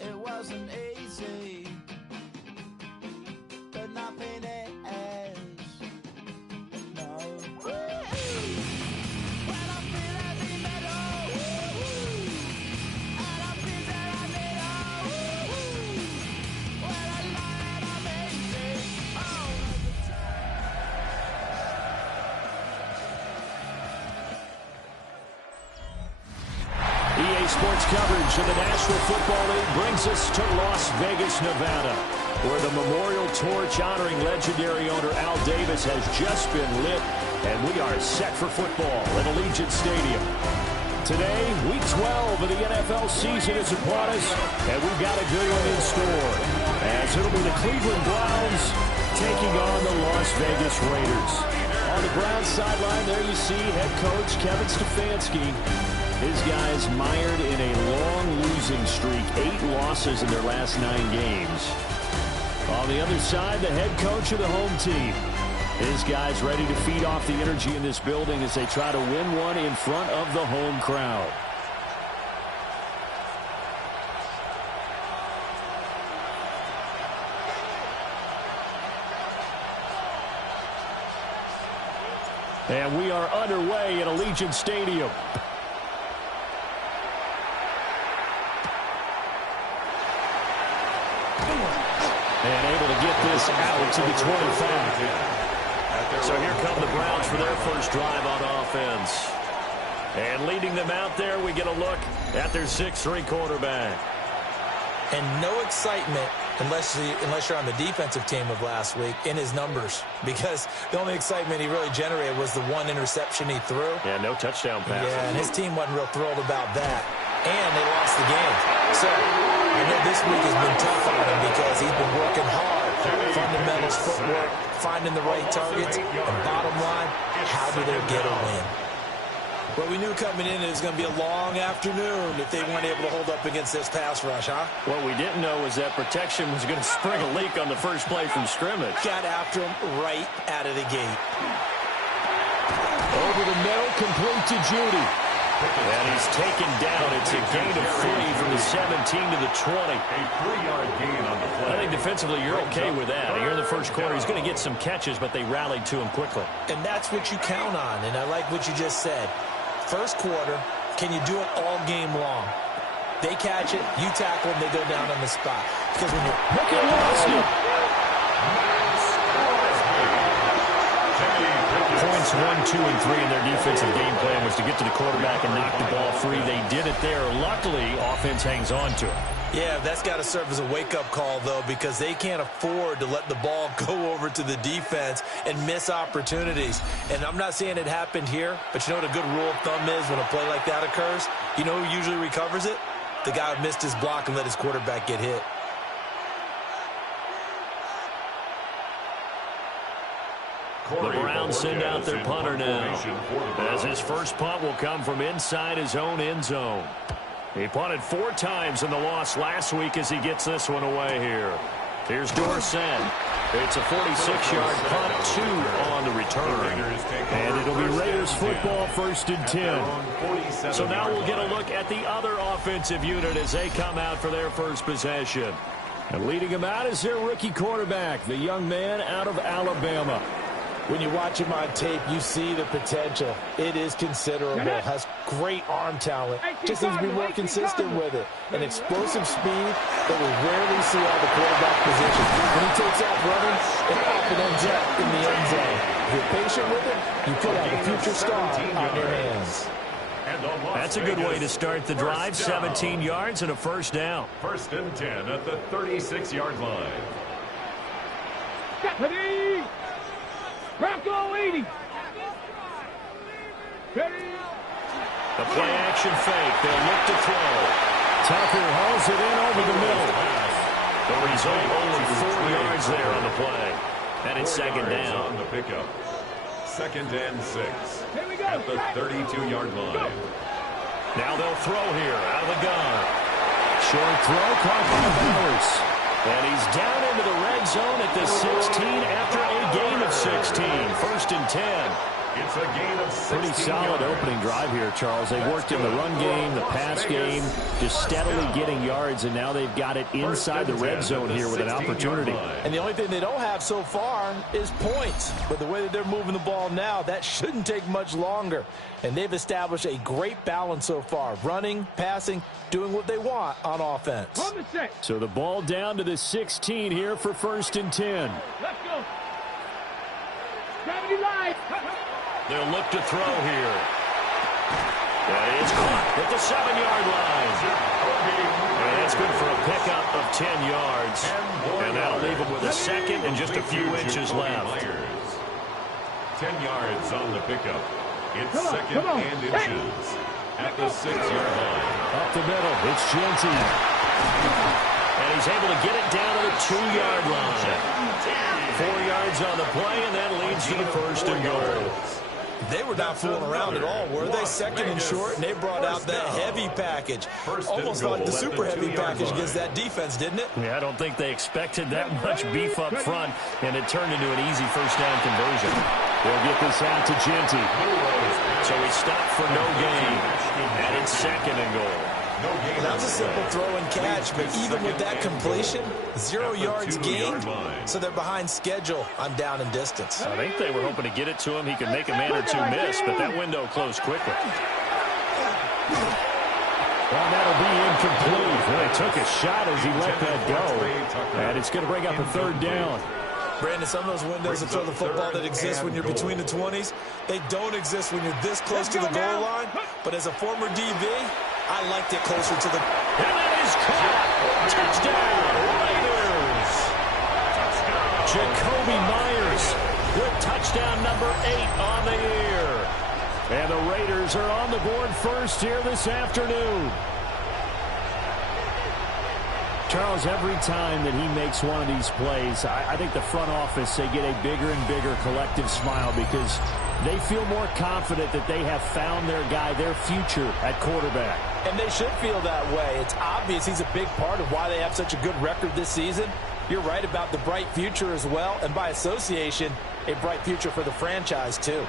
It wasn't easy, but nothing is. No. When I feel heavy metal, and I feel that I need when I lie and I'm easy, EA Sports coverage of the National Football League brings us to Las Vegas, Nevada, where the memorial torch honoring legendary owner Al Davis has just been lit, and we are set for football at Allegiant Stadium. Today, Week 12 of the NFL season is upon us, and we've got a good one in store, as it'll be the Cleveland Browns taking on the Las Vegas Raiders. On the Browns sideline, there you see head coach Kevin Stefanski. His guys mired in a long losing streak, 8 losses in their last 9 games. On the other side, the head coach of the home team. His guys ready to feed off the energy in this building as they try to win one in front of the home crowd. And we are underway at Allegiant Stadium. And able to get this out to the 25. So here come the Browns for their first drive on offense. And leading them out there, we get a look at their 6'3" quarterback. And no excitement unless you're on the defensive team of last week in his numbers, because the only excitement he really generated was the one interception he threw. Yeah, no touchdown passes. Yeah, and his team wasn't real thrilled about that. And they lost the game. So I know this week has been tough on him because he's been working hard. Fundamentals, footwork, finding the right targets. And bottom line, how do they get a win? Well, we knew coming in it was going to be a long afternoon if they weren't able to hold up against this pass rush, huh? What we didn't know was that protection was going to spring a leak on the first play from scrimmage. Got after him right out of the gate. Over the middle, complete to Judy. And he's taken down. It's a gain of 3 from the 17 to the 20. A 3-yard gain on the play. I think defensively you're okay with that. Here in the first quarter, he's going to get some catches, but they rallied to him quickly. And that's what you count on, and I like what you just said. First quarter, can you do it all game long? They catch it, you tackle them, they go down on the spot. Because when you're looking at Points 1, 2, and 3 in their defensive game plan was to get to the quarterback and knock the ball free. They did it there. Luckily, offense hangs on to it. Yeah, that's got to serve as a wake-up call, though, because they can't afford to let the ball go over to the defense and miss opportunities. And I'm not saying it happened here, but you know what a good rule of thumb is when a play like that occurs? You know who usually recovers it? The guy who missed his block and let his quarterback get hit. The Browns send out their punter now, as his first punt will come from inside his own end zone. He punted 4 times in the loss last week as he gets this one away here. Here's Dorsett. It's a 46-yard punt, 2 on the return. And it'll be Raiders football, 1st and 10. So now we'll get a look at the other offensive unit as they come out for their first possession. And leading them out is their rookie quarterback, the young man out of Alabama. When you watch him on tape, you see the potential. It is considerable. Has great arm talent. Just needs to be more consistent with it. An explosive speed that we rarely see out of the quarterback position. When he takes off running, it often ends up in the end zone. If you're patient with it, you could have a future star on your hands. That's a good way to start the drive. 17 yards and a first down. 1st and 10 at the 36-yard line. Ready? Bronco 80. Ready? The play action fake. They'll look to throw. Tucker hauls it in over the middle. The result, only 4 yards there on the play. And it's second down. On the pickup. 2nd and 6. At the 32-yard line. Now they'll throw here out of the gun. Short throw caught by Bowers. And he's down into the red zone at the 16 after a gain of 16. 1st and 10. It's a gain of 16 Pretty solid yards. opening drive here, Charles. They worked in the run game, the pass game, just steadily getting yards, and now they've got it inside the red zone here with an opportunity. And the only thing they don't have so far is points. But the way that they're moving the ball now, that shouldn't take much longer. And they've established a great balance so far. Running, passing, doing what they want on offense. On the set. So the ball down to the 16 here for 1st and 10. Let's go. Gravity light. They'll look to throw here. That is caught at the 7-yard line. And that's good for a pickup of 10 yards. And that'll leave them with a second and just a few inches left. 10 yards on the pickup. It's 2nd and inches. At the 6-yard line. Up the middle, it's Genty. And he's able to get it down to the 2-yard line. 4 yards on the play, and that leads to the 1st and goal. They were not fooling around at all, were they? 2nd and short, and they brought out that heavy package. Almost like the super heavy package against that defense, didn't it? Yeah, I don't think they expected that much beef up front, and it turned into an easy 1st down conversion. They'll get this out to Genty. So he stopped for no gain, and it's 2nd and goal. That was a simple throw and catch, but even with that completion, 0 yards gained, so they're behind schedule on down and distance. I think they were hoping to get it to him. He could make a man or two miss, but that window closed quickly. Well, that'll be incomplete. They took a shot as he let that go, and it's going to bring up a 3rd down. Brandon, some of those windows to throw the football that exist when you're between the 20s, they don't exist when you're this close to the goal line. But as a former DB, I liked it closer to the... And that is caught. Touchdown, Raiders. Jacoby Myers with touchdown number 8 on the year. And the Raiders are on the board first here this afternoon. Charles, every time that he makes one of these plays, I think the front office, they get a bigger and bigger collective smile because they feel more confident that they have found their guy, their future at quarterback. And they should feel that way. It's obvious he's a big part of why they have such a good record this season. You're right about the bright future as well, and by association, a bright future for the franchise too.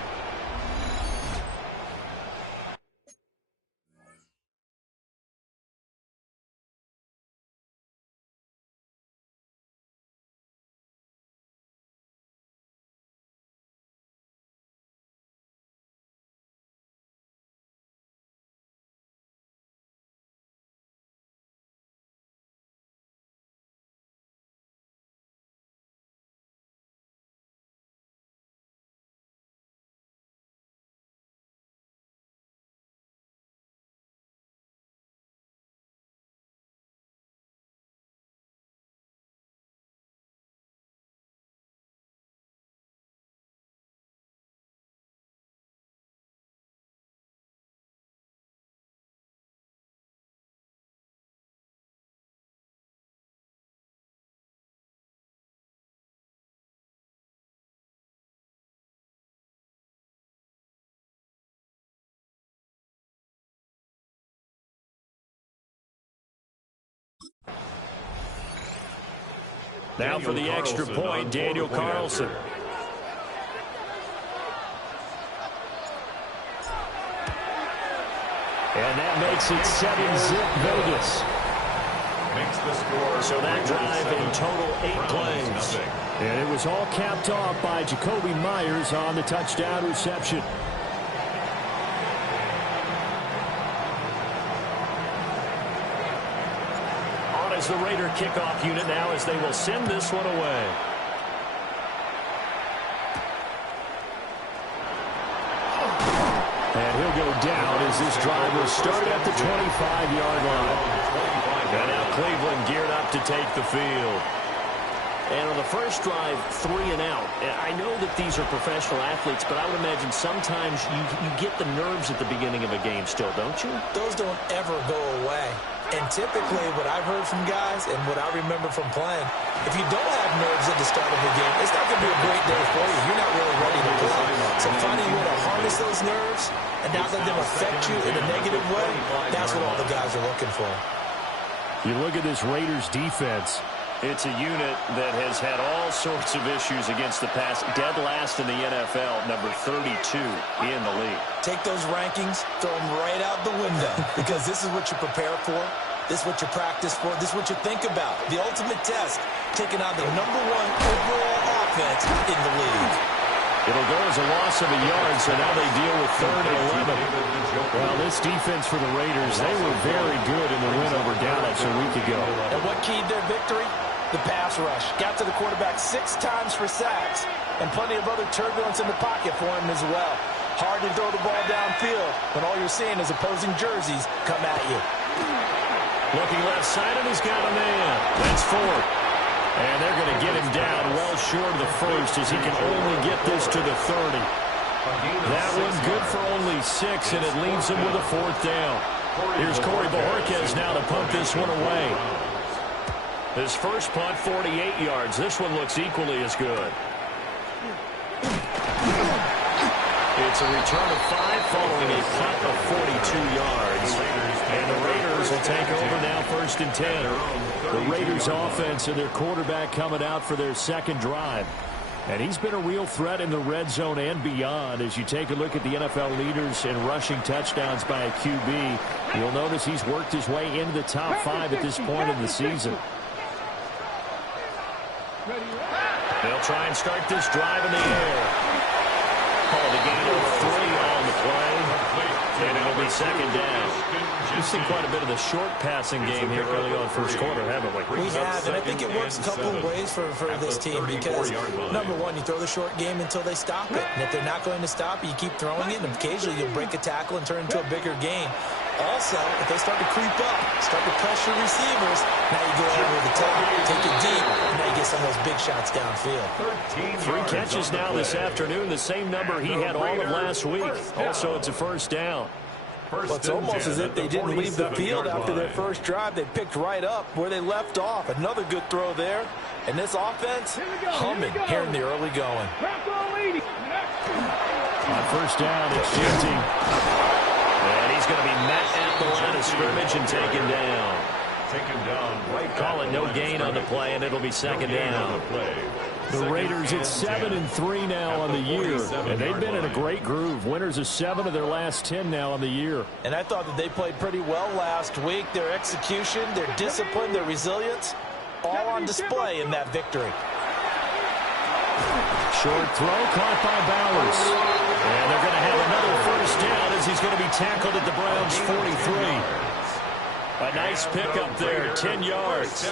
Now for the extra point, Daniel Carlson. And that makes it 7-zip Vegas. Makes the score. So that drive in total 8 plays. And it was all capped off by Jacoby Myers on the touchdown reception. On as the Raider kickoff unit now as they will send this one away. And he'll go down as this drive will start at the 25-yard line. And now Cleveland geared up to take the field. And on the first drive, 3 and out. I know that these are professional athletes, but I would imagine sometimes you get the nerves at the beginning of a game still, don't you? Those don't ever go away. And typically what I've heard from guys and what I remember from playing, if you don't have nerves at the start of a game, it's not going to be a great day for you. You're not really ready to play. So finding a way to harness those nerves and not let them affect you in a negative way, that's what all the guys are looking for. You look at this Raiders defense. It's a unit that has had all sorts of issues against the pass. Dead last in the NFL, number 32 in the league. Take those rankings, throw them right out the window, because this is what you prepare for. This is what you practice for. This is what you think about. The ultimate test, taking on the #1 overall offense in the league. It'll go as a loss of a yard, so now they deal with 3rd and 11. Well, this defense for the Raiders, they were very good in the win over Dallas a week ago. And what keyed their victory? The pass rush. Got to the quarterback 6 times for sacks, and plenty of other turbulence in the pocket for him as well. Hard to throw the ball downfield when all you're seeing is opposing jerseys come at you. Looking left side, and he's got a man. That's 4. And they're going to get him down well short of the first as he can only get this to the 30. That one good for only 6, and it leaves him with a 4th down. Here's Corey Bojorquez now to punt this one away. His first punt, 48 yards. This one looks equally as good. It's a return of 5 following a punt of 42 yards. And the Raiders will take over now 1st and 10. The Raiders offense and their quarterback coming out for their second drive. And he's been a real threat in the red zone and beyond. As you take a look at the NFL leaders in rushing touchdowns by a QB, you'll notice he's worked his way into the top 5 at this point in the season. They'll try and start this drive in the air. Called a gain of 3 on the play. And it'll be 2nd down. We've seen quite a bit of the short passing game here early on first quarter, haven't we? We have, and I think it works a couple of ways for this team because, number one, you throw the short game until they stop it. And if they're not going to stop it, you keep throwing it, and occasionally you'll break a tackle and turn into a bigger gain. Also, if they start to creep up, start to pressure receivers, now you go over the top, take it deep, and now you get some of those big shots downfield. 3 catches now this afternoon, the same number he had all of last week. Also, it's a 1st down. Well, it's almost as if they didn't leave the field after their first drive. They picked right up where they left off. Another good throw there. And this offense, humming here in the early going. On 1st down, it's Ginty. And he's going to be met at the line of scrimmage and taken down. Calling no gain on the play, and it'll be 2nd down. The Raiders at 7-3 now on the year, and they've been in a great groove. Winners of 7 of their last 10 now on the year. And I thought that they played pretty well last week. Their execution, their discipline, their resilience, all on display in that victory. Short throw caught by Bowers. And they're going to have another 1st down as he's going to be tackled at the Browns' 43. A nice pickup there, 10 yards.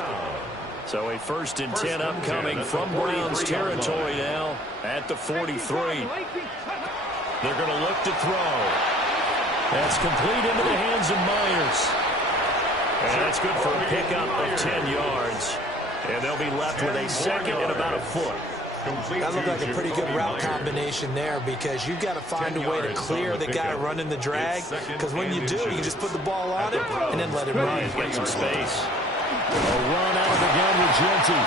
So a 1st and 10 upcoming from Browns territory now at the 43. They're going to look to throw. That's complete into the hands of Myers. And that's good for a pickup of 10 yards. And they'll be left with a 2nd and about a foot. That looked like a pretty good route combination there because you've got to find a way to clear the guy running the drag because when you do, you can just put the ball on him and then let him run. Get some space. A run out of the gun with Ginty.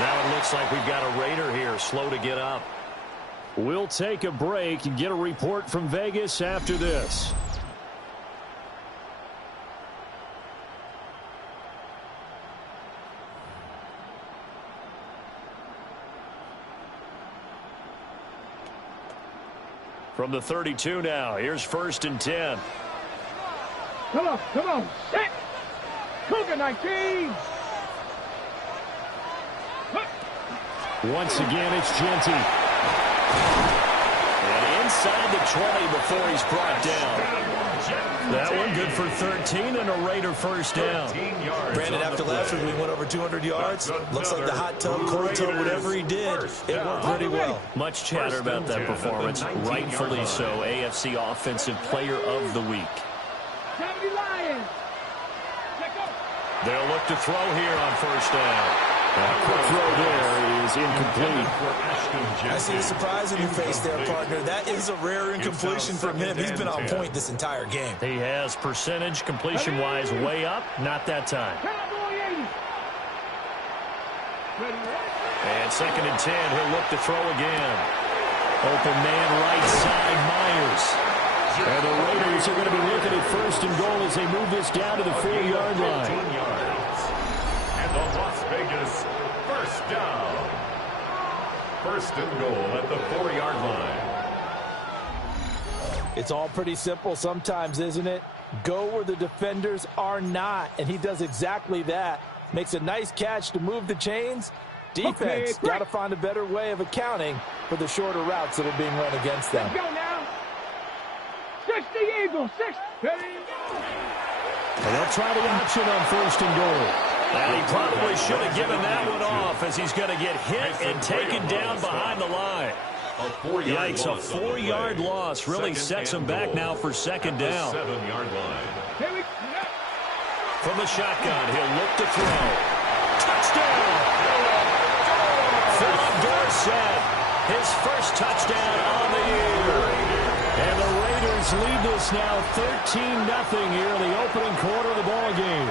Now it looks like we've got a Raider here, slow to get up. We'll take a break and get a report from Vegas after this. From the 32 now, here's 1st and 10. Come on, set. Cougar 19. Once again, it's Ginty. And inside the 20 before he's brought down. That one good for 13 and a Raider 1st down. Brandon, after last week, we went over 200 yards. Looks like the hot tub, cold tub, whatever he did, it worked pretty well. Much chatter about that performance. Rightfully so. AFC Offensive Player of the Week. They'll look to throw here on 1st down. Quick throw there is incomplete. I see a surprise in your face there, partner. That is a rare incompletion from him. He's been on point this entire game. He has percentage completion-wise way up. Not that time. And 2nd and 10. He'll look to throw again. Open man right side, Myers. And the Raiders are going to be looking at 1st and goal as they move this down to the 4-yard line. And the Las Vegas 1st down. 1st and goal at the 4-yard line. It's all pretty simple sometimes, isn't it? Go where the defenders are not, and he does exactly that. Makes a nice catch to move the chains. Defense got to find a better way of accounting for the shorter routes that are being run against them. Let's go now. 60 Eagles, 60. And they'll try the option on 1st and goal. And he probably should have given that one off as he's going to get hit and taken down behind the line. Yikes, a 4-yard loss really sets him back now for 2nd down. 7-yard line. From the shotgun, he'll look to throw. Touchdown! Philip Dorsett, his first touchdown on the year. And the Raiders lead this now 13-0 here in the opening quarter of the ball game.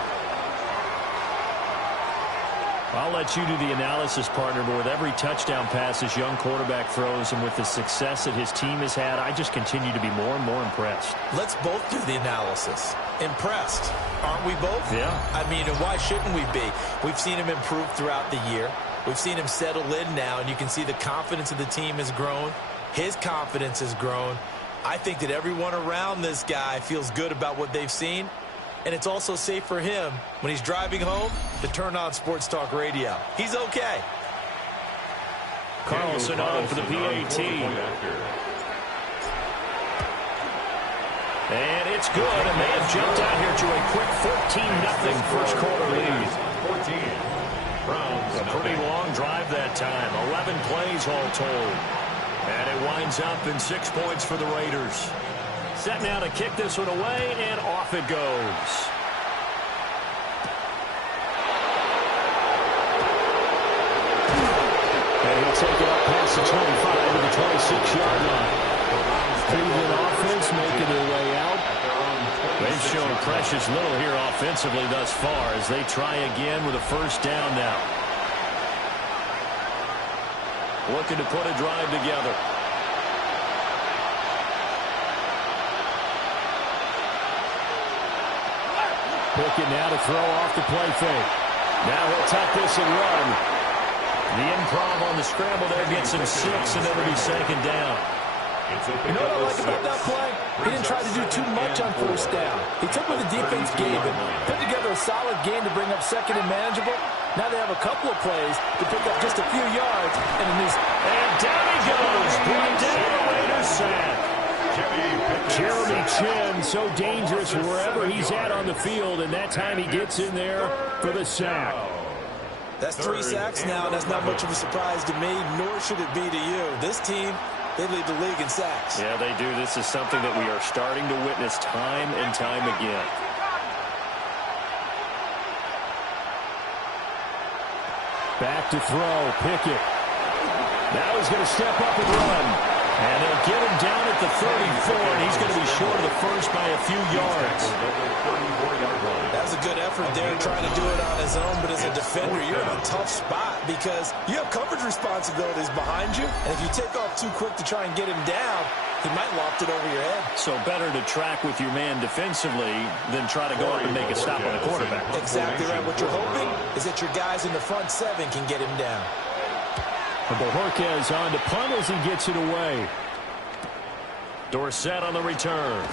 I'll let you do the analysis, partner, but with every touchdown pass this young quarterback throws and with the success that his team has had, I just continue to be more and more impressed. Let's both do the analysis. Impressed, aren't we both? Yeah. I mean, and why shouldn't we be? We've seen him improve throughout the year. We've seen him settle in now, and you can see the confidence of the team has grown. His confidence has grown. I think that everyone around this guy feels good about what they've seen. And it's also safe for him when he's driving home to turn on Sports Talk Radio. He's okay. Carlson on for the PAT. And it's good, and they have jumped out here to a quick 14-0 first quarter lead. 14. Browns. A pretty long drive that time, 11 plays all told. And it winds up in 6 points for the Raiders. Set now to kick this one away, and off it goes. And he'll take it up past the 25 to the 26-yard line. Cleveland offense making their way out. They've shown precious little here offensively thus far as they try again with a 1st down now. Looking to put a drive together. Pickett now to throw off the play fake. Now he'll tuck this and run. The improv on the scramble there gets him 6, and it'll be 2nd down. You know what I like about that play? He didn't try to do too much on 1st down. He took what the defense gave him, put together a solid game to bring up 2nd and manageable. Now they have a couple of plays to pick up just a few yards. And down he goes. Brought down the Raiders sack. Jeremy Chin, so dangerous wherever he's at on the field, and that time he gets in there for the sack. That's 3 sacks now, and that's not much of a surprise to me, nor should it be to you. This team, they lead the league in sacks. Yeah, they do. This is something that we are starting to witness time and time again. Back to throw, Pickett. Now he's going to step up and run. And they'll get him down at the 34, and he's going to be short of the 1st by a few yards. That was a good effort there, trying to do it on his own, but as a defender, you're in a tough spot because you have coverage responsibilities behind you, and if you take off too quick to try and get him down, he might loft it over your head. So better to track with your man defensively than try to go up and make a stop on the quarterback. Exactly right. What you're hoping is that your guys in the front 7 can get him down. Bojorquez on to punt as he gets it away. Dorsett on the return.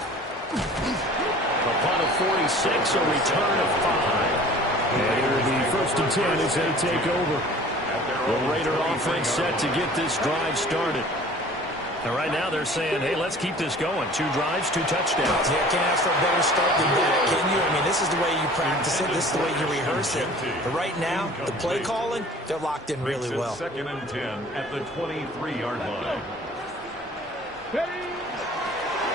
A punt of 46, a return of 5. And it will be 1st and 10 as they take over. The Raider offense set to get this drive started. And right now they're saying, hey, let's keep this going. 2 drives, 2 touchdowns. Yeah, can't ask for a better start than that, can you? I mean, this is the way you practice it. This is the way you rehearse it. But right now, the play calling, they're locked in really well. 2nd and 10 at the 23-yard line.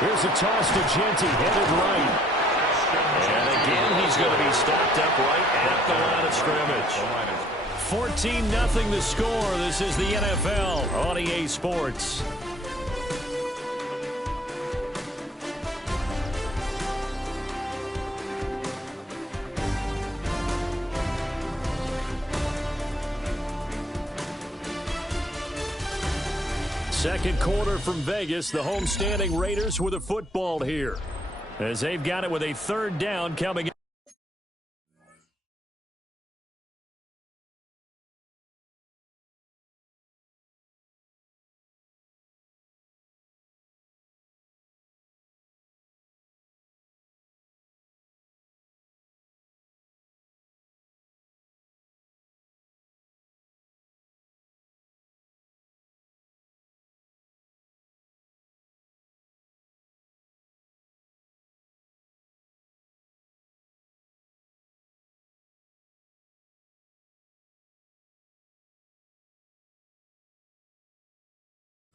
Here's a toss to Genty, headed right. And again, he's going to be stopped up right at the line of scrimmage. 14-0 the score. This is the NFL on EA Sports. Second quarter from Vegas. The homestanding Raiders with a football here, as they've got it with a third down coming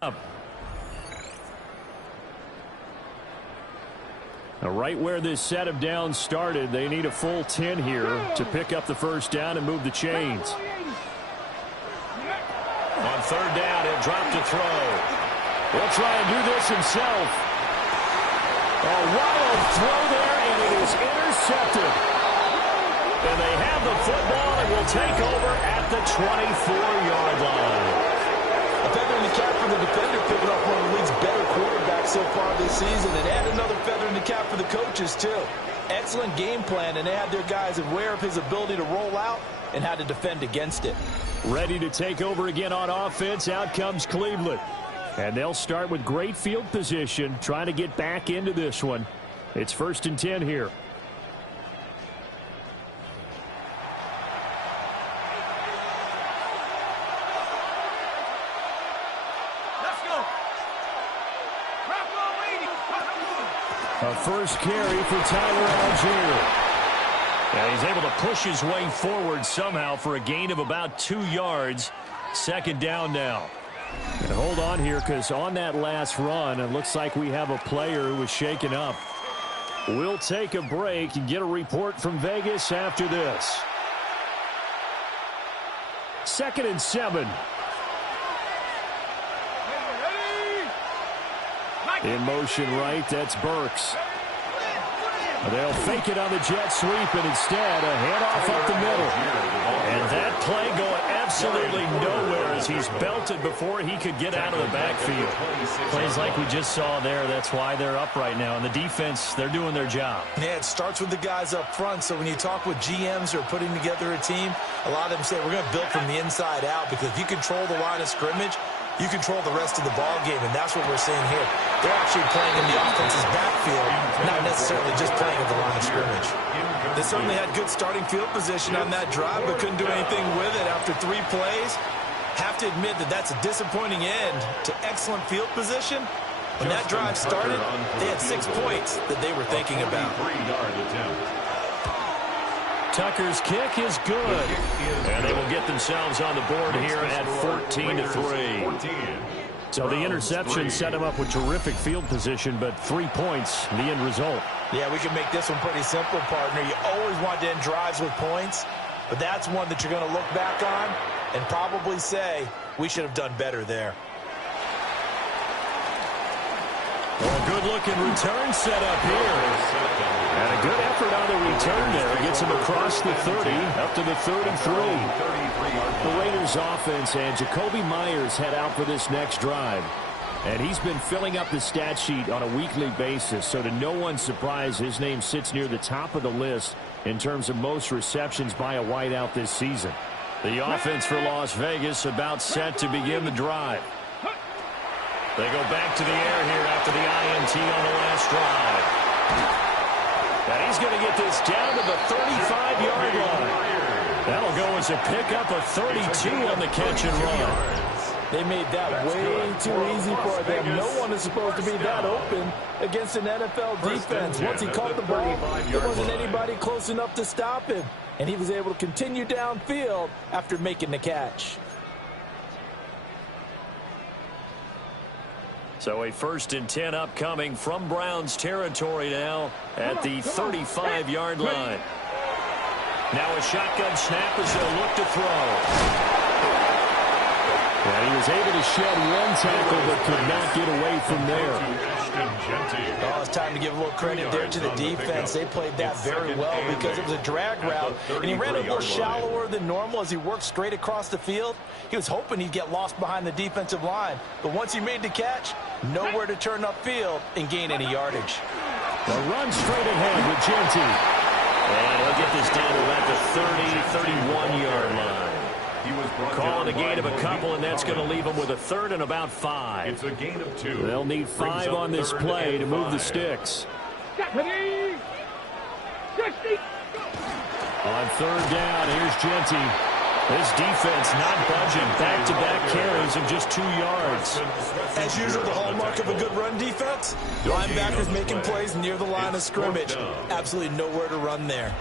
up. Right where this set of downs started, they need a full 10 here to pick up the first down and move the chains. On third down, he'll drop to throw. He'll try and do this himself. A wild throw there, and it is intercepted. And they have the football and will take over at the 24-yard line. A feather in the cap for the defender, picking up one of the league's better quarterbacks so far this season, and add another feather in the cap for the coaches, too. Excellent game plan, and they had their guys aware of his ability to roll out and how to defend against it. Ready to take over again on offense. Out comes Cleveland. And they'll start with great field position, trying to get back into this one. It's 1st and 10 here. A first carry for Tyler Algier. And he's able to push his way forward somehow for a gain of about 2 yards. Second down now. And hold on here, because on that last run, it looks like we have a player who was shaken up. We'll take a break and get a report from Vegas after this. 2nd and 7. In motion right, that's Burks. They'll fake it on the jet sweep, and instead a handoff up the middle. And that play going absolutely nowhere as he's belted before he could get out of the backfield. Plays like we just saw there, that's why they're up right now. And the defense, they're doing their job. Yeah, it starts with the guys up front. So when you talk with GMs who are putting together a team, a lot of them say we're going to build from the inside out, because if you control the line of scrimmage, you control the rest of the ball game, and that's what we're seeing here. They're actually playing in the offense's backfield, not necessarily just playing at the line of scrimmage. They certainly had good starting field position on that drive, but couldn't do anything with it after 3 plays. Have to admit that that's a disappointing end to excellent field position. When that drive started, they had 6 points that they were thinking about. Tucker's kick is good. And they will get themselves on the board here at 14-3. So the interception set him up with terrific field position, but 3 points, the end result. Yeah, we can make this one pretty simple, partner. You always want to end drives with points, but that's one that you're going to look back on and probably say, we should have done better there. Well, a good-looking return set up here. And a good effort on the return there. Gets him across the 30, up to the 33. The Raiders offense and Jacoby Myers head out for this next drive. And he's been filling up the stat sheet on a weekly basis, so to no one's surprise, his name sits near the top of the list in terms of most receptions by a wideout this season. The offense for Las Vegas about set to begin the drive. They go back to the air here after the INT on the last drive. And he's going to get this down to the 35-yard line. That'll go as a pickup of 32 on the catch and run. They made that way too easy for them. No one is supposed to be that open against an NFL defense. Once he caught the ball, there wasn't anybody close enough to stop him. And he was able to continue downfield after making the catch. So a 1st and 10 upcoming from Browns territory now at the 35-yard line. Now a shotgun snap as they'll look to throw. And he was able to shed one tackle but could not get away from there. Oh, it's time to give a little credit there to the defense. They played that very well because it was a drag route, and he ran a little shallower than normal as he worked straight across the field. He was hoping he'd get lost behind the defensive line, but once he made the catch, nowhere to turn upfield and gain any yardage. The run straight ahead with Genty. And he'll get this down to about the 30, 31-yard line. Calling a gain of a couple, and that's going to leave them with a third and about 5. It's a gain of 2. They'll need 5 on this play to move the sticks. 60. On third down, here's Genty. This defense not budging. Back-to-back carries of just 2 yards. As usual, the hallmark of a good run defense, linebackers making plays near the line of scrimmage. Absolutely nowhere to run there.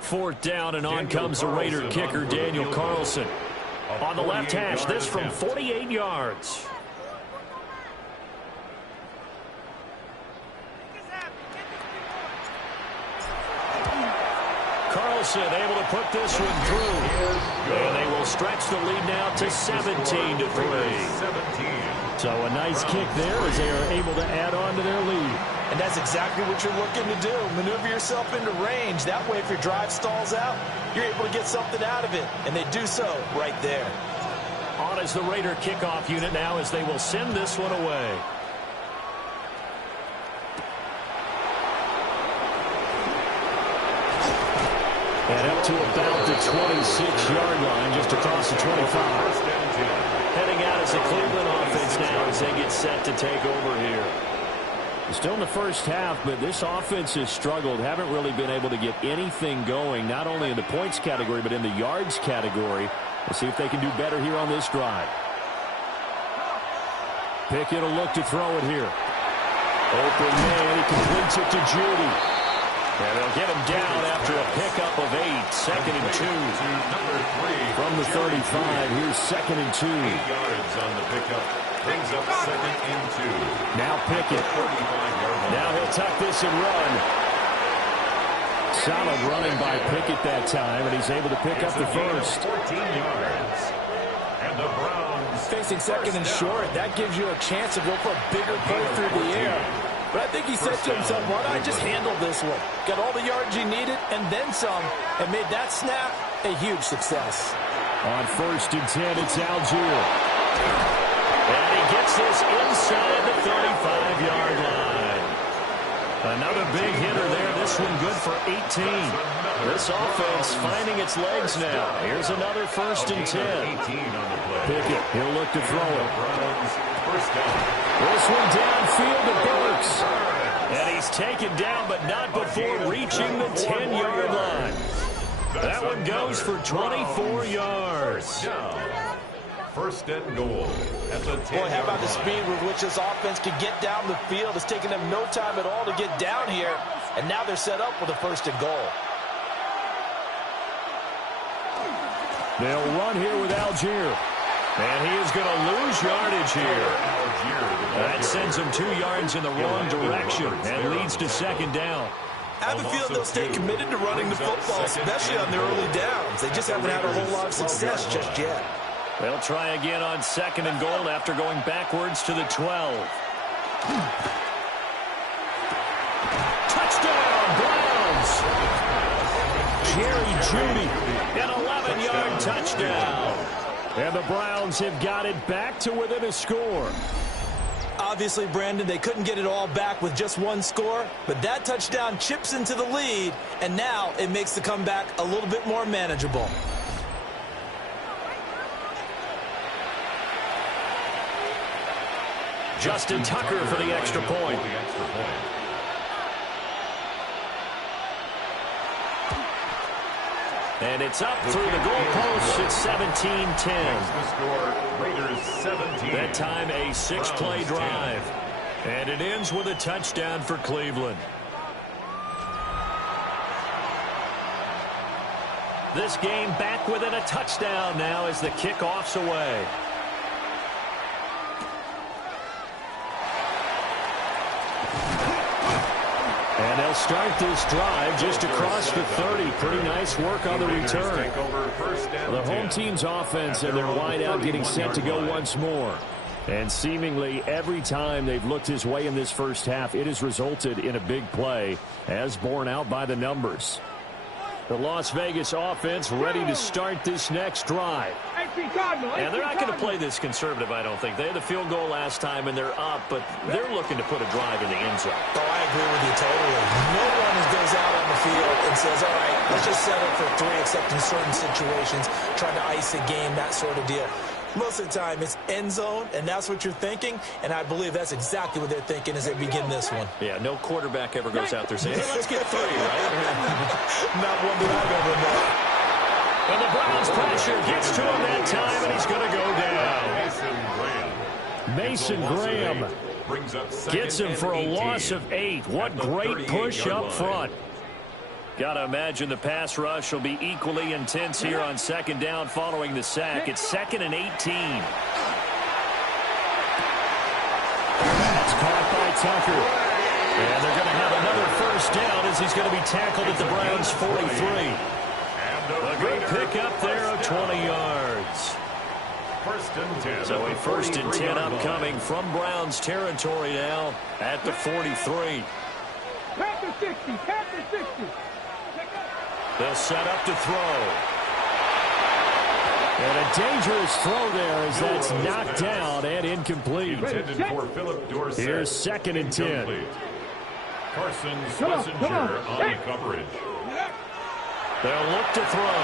Fourth down, and on comes the Raider kicker, Daniel Carlson. On the left hash, this from 48 yards. Carlson able to put this one through. And they will stretch the lead now to 17-3. So a nice kick there as they are able to add on to their lead. And that's exactly what you're looking to do. Maneuver yourself into range. That way, if your drive stalls out, you're able to get something out of it. And they do so right there. On is the Raider kickoff unit now as they will send this one away. And up to about the 26-yard line, just across the 25. Heading out as the Cleveland offense now as they get set to take over here. Still in the first half, but this offense has struggled. Haven't really been able to get anything going, not only in the points category, but in the yards category. We'll see if they can do better here on this drive. Pickett will look to throw it here. Open man, he completes it to Judy. And they'll get him down after a pickup of 8. 2nd and 2. From the 35, here's 2nd and 2. 8 yards on the pickup. Brings up 2nd and 2. Now Pickett. Now he'll tuck this and run. Solid running by Pickett that time, and he's able to pick up the first. 14 yards. And the Browns facing 2nd and short. That gives you a chance to go for a bigger play through the air. But I think he said to himself, why don't I just handle this one? Got all the yards he needed and then some, and made that snap a huge success. On 1st and 10, it's Algier. And he gets this inside the 35-yard line. Another big hitter there. This one good for 18. This offense finding its legs now. Here's another 1st and 10. Pickett, he'll look to throw it. This one downfield to Burks. And he's taken down, but not before reaching the 10-yard line. That one goes for 24 yards. 1st and goal at the 10-yard line. Boy, how about the speed with which this offense can get down the field? It's taken them no time at all to get down here. And now they're set up with a 1st and goal. They'll run here with Algier. And he is going to lose yardage here. That sends him 2 yards in the wrong direction and leads to 2nd down. I have a feeling they'll stay committed to running the football, especially on their early downs. They just haven't had a whole lot of success just yet. They'll try again on 2nd and goal after going backwards to the 12. Touchdown, Browns! Jerry Judy, an 11-yard touchdown. And the Browns have got it back to within a score. Obviously, Brandon, they couldn't get it all back with just one score, but that touchdown chips into the lead, and now it makes the comeback a little bit more manageable. Justin Tucker for the extra point. And it's up through the goalpost. It's 17-10. The score, Raiders 17. That time a 6-play drive. And it ends with a touchdown for Cleveland. This game back within a touchdown now as the kickoff's away. And they'll start this drive just across the 30. Pretty nice work on the return. The home team's offense and their wideout getting set to go once more. And seemingly every time they've looked his way in this first half, it has resulted in a big play, as borne out by the numbers. The Las Vegas offense ready to start this next drive. And they're not going to play this conservative, I don't think. They had the field goal last time, and they're up, but they're looking to put a drive in the end zone. Oh, I agree with you totally. No one goes out on the field and says, all right, let's just settle for 3, except in certain situations, trying to ice a game, that sort of deal. Most of the time, it's end zone, and that's what you're thinking, and I believe that's exactly what they're thinking as they begin this one. Yeah, no quarterback ever goes out there saying, hey, let's get 3, right? Not one that I've ever known. And the Browns pressure gets to him that time, and he's going to go down. Mason Graham gets him for a loss of 8. What great push up front. Got to imagine the pass rush will be equally intense here on second down following the sack. It's 2nd and 18. That's caught by Tucker. And they're going to have another first down as he's going to be tackled at the Browns' 43. A good pickup there of 20 yards. So a 1st and 10 upcoming from Browns territory now at the 43. Panther 60, Panther 60. They'll set up to throw. And a dangerous throw there as that's knocked down and incomplete. Here's 2nd and 10. Carson Schlesinger on the coverage. They'll look to throw.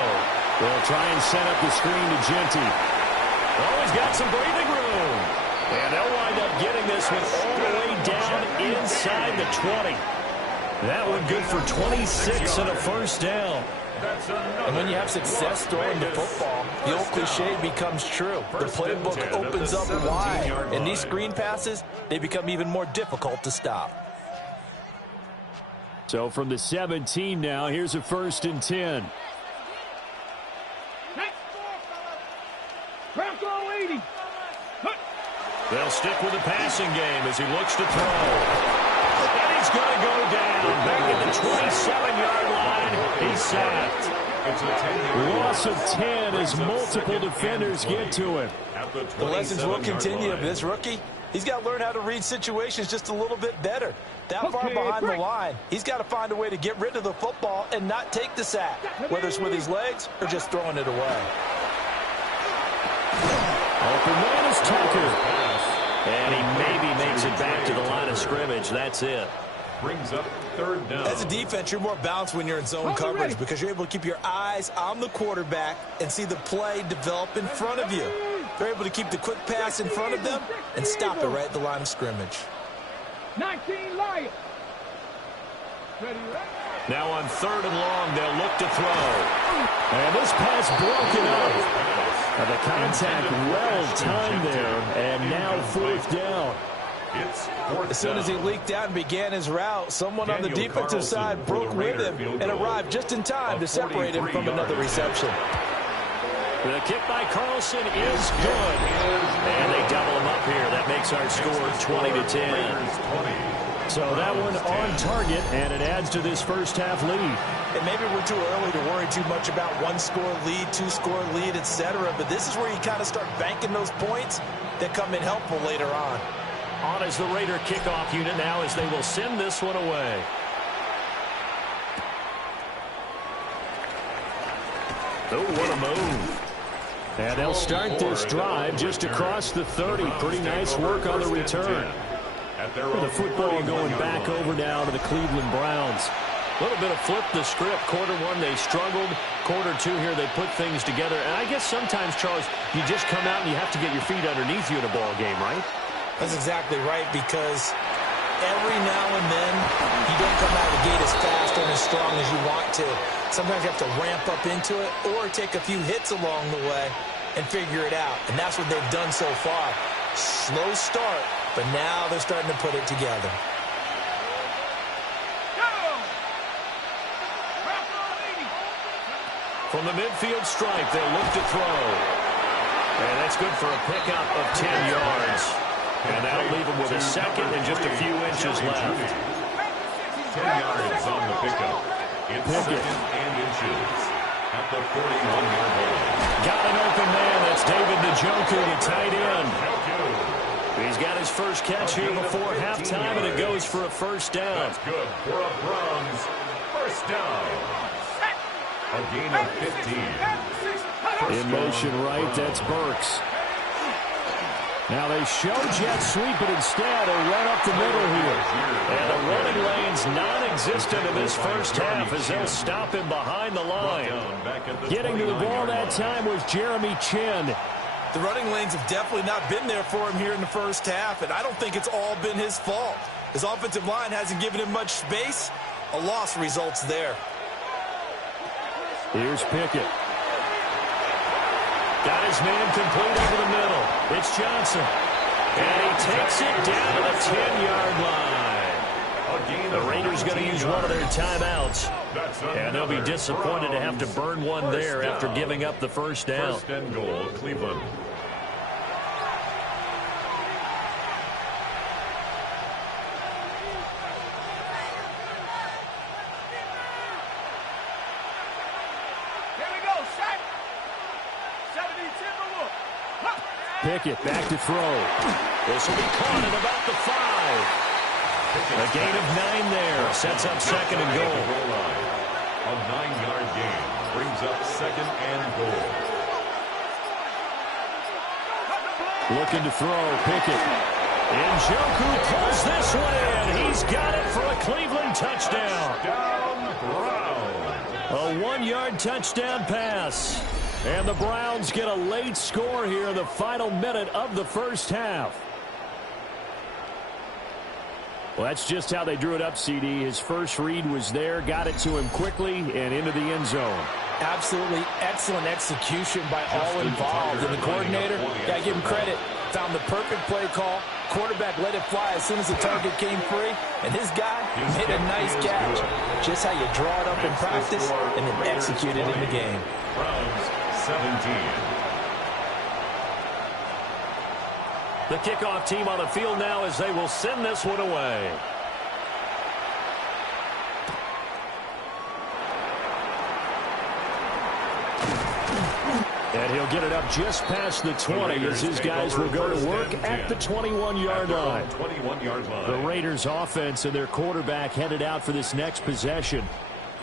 They'll try and set up the screen to Genty. Oh, he's got some breathing room. And they'll wind up getting this one all the way down inside the 20. That one good for 26 and a first down. And when you have success throwing the football, the old cliche becomes true. The playbook opens up wide. And these screen passes, they become even more difficult to stop. So from the 17 now, here's a 1st and 10. They'll stick with the passing game as he looks to throw. And he's going to go down back at the 27-yard line. He's sacked. Loss of 10 as multiple defenders get to him. The lessons will continue of this rookie. He's got to learn how to read situations just a little bit better. That far behind the line, he's got to find a way to get rid of the football and not take the sack, whether it's with his legs or just throwing it away. Open man is Tucker. And he maybe makes it back to the line of scrimmage. That's it. Brings up 3rd down. As a defense, you're more balanced when you're in zone coverage because you're able to keep your eyes on the quarterback and see the play develop in front of you. They're able to keep the quick pass in front of them and stop it right at the line of scrimmage. 19 Lions. Now on 3rd and long, they'll look to throw. And this pass broken up. And the contact well timed there. And now 4th down. As soon as he leaked out and began his route, someone on the defensive side broke with him and arrived just in time to separate him from another reception. The kick by Carlson is good. And they double him up here. That makes our score 20-10. So that one on target, and it adds to this first half lead. And maybe we're too early to worry too much about 1-score lead, 2-score lead, etc. But this is where you kind of start banking those points that come in helpful later on. On as the Raider kickoff unit now as they will send this one away. Oh, what a move. And they'll start this drive just across the 30. Pretty nice work on the return. The football going back over now to the Cleveland Browns. A little bit of flip the script. Quarter 1, they struggled. Quarter 2 here, they put things together. And I guess sometimes, Charles, you just come out and you have to get your feet underneath you in a ball game, right? That's exactly right, because every now and then you don't come out of the gate as fast and as strong as you want to. Sometimes you have to ramp up into it or take a few hits along the way and figure it out. And that's what they've done so far. Slow start, but now they're starting to put it together. From the midfield stripe, they'll look to throw. And that's good for a pickup of 10 yards. And that'll leave them with a second and just a few inches left. 10 yards on the pickup. It's second and inches at the 41-yard line. Got an open man. That's David Njoku to tight end. He's got his first catch here before halftime, and it goes for a first down. That's good for a Browns first down. A gain of 15. In motion right, that's Burks. Now they show jet sweep, but instead a run up the middle here. And the running lane's non-existent in this first half as they'll stop him behind the line. Getting to the ball that time was Jeremy Chin. The running lanes have definitely not been there for him here in the first half, and I don't think it's all been his fault. His offensive line hasn't given him much space. A loss results there. Here's Pickett. Got his man complete over the middle. It's Johnson. And he takes it down to the 10-yard line. The Raiders going to use one of their timeouts. And they'll be disappointed to have to burn one there after giving up the first down. First and goal, Cleveland. Pickett back to throw. This will be caught at about the 5. A gain of 9 there. Sets up second and goal. A 9-yard gain brings up second and goal. Looking to throw. Pickett. Njoku pulls this one in. He's got it for a Cleveland touchdown. A 1-yard touchdown pass. And the Browns get a late score here in the final minute of the first half. Well, that's just how they drew it up, CD. His first read was there, got it to him quickly, and into the end zone. Absolutely excellent execution by all involved. And the coordinator, got to give him credit, found the perfect play call. Quarterback let it fly as soon as the target came free. And his guy made a nice catch. Just how you draw it up in practice and then execute it in the game. Browns 17. The kickoff team on the field now as they will send this one away. And he'll get it up just past the 20 as his guys will go to work at the 21-yard line. The Raiders offense and their quarterback headed out for this next possession.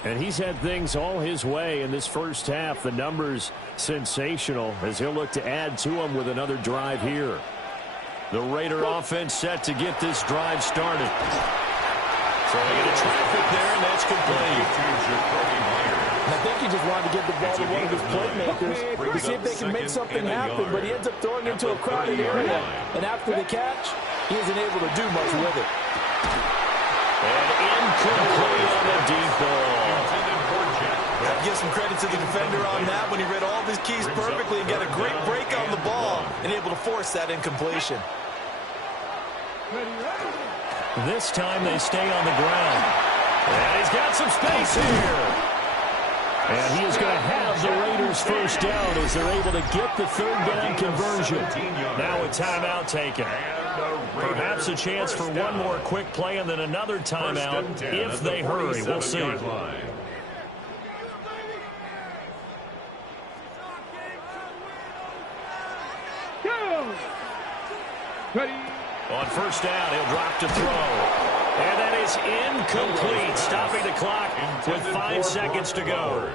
And he's had things all his way in this first half. The numbers sensational as he'll look to add to them with another drive here. The Raider offense set to get this drive started. Throwing into traffic there, and that's complete. I think he just wanted to get the ball to one of his playmakers to see if they can make something happen, but he ends up throwing into a crowded area. And after the catch, he isn't able to do much with it. And incomplete on the deep ball. I'll give some credit to the defender on that when he read all of his keys perfectly and got a great break on the ball and able to force that incompletion. This time they stay on the ground. And he's got some space here. And he is going to have the Raiders first down as they're able to get the third down conversion. Now a timeout taken. Perhaps a chance for one more quick play and then another timeout if they hurry. We'll see. On first down, he'll drop to throw. And that is incomplete, stopping the clock with 5 seconds to go.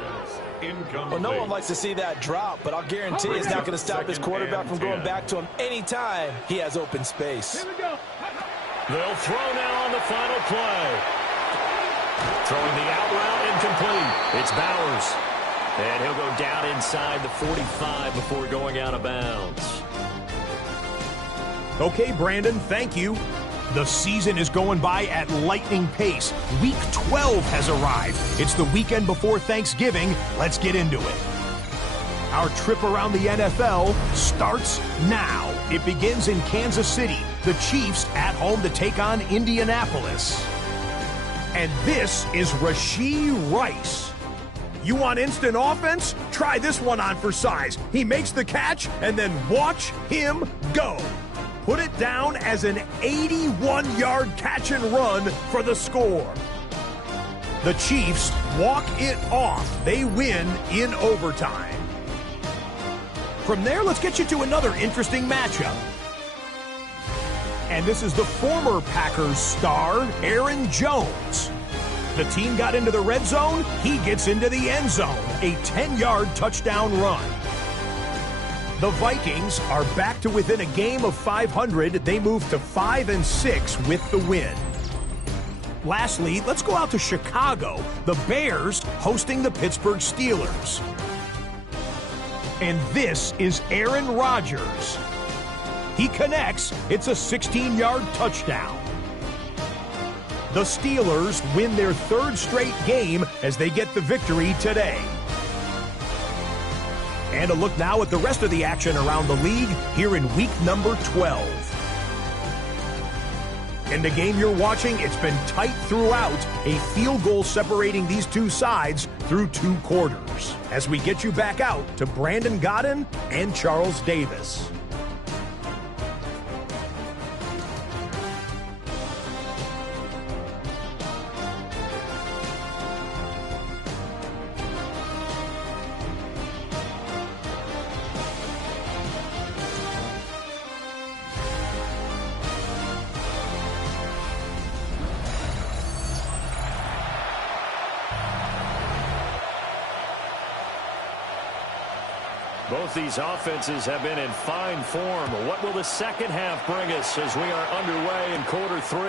Well, no one likes to see that drop, but I'll guarantee it's not going to stop his quarterback from going back to him anytime he has open space. They'll throw now on the final play. Throwing the out route incomplete. It's Bowers. And he'll go down inside the 45 before going out of bounds. Okay, Brandon, thank you. The season is going by at lightning pace. Week 12 has arrived. It's the weekend before Thanksgiving. Let's get into it. Our trip around the NFL starts now. It begins in Kansas City. The Chiefs at home to take on Indianapolis. And this is Rashee Rice. You want instant offense? Try this one on for size. He makes the catch, and then watch him go. Put it down as an 81-yard catch and run for the score. The Chiefs walk it off. They win in overtime. From there, let's get you to another interesting matchup. And this is the former Packers star, Aaron Jones. The team got into the red zone. He gets into the end zone. A 10-yard touchdown run. The Vikings are back to within a game of 500. They move to 5-6 with the win. Lastly, let's go out to Chicago. The Bears hosting the Pittsburgh Steelers. And this is Aaron Rodgers. He connects. It's a 16-yard touchdown. The Steelers win their third straight game as they get the victory today. And a look now at the rest of the action around the league here in week number 12. In the game you're watching, it's been tight throughout, a field goal separating these two sides through 2 quarters. As we get you back out to Brandon Godden and Charles Davis. Both these offenses have been in fine form. What will the second half bring us as we are underway in quarter 3?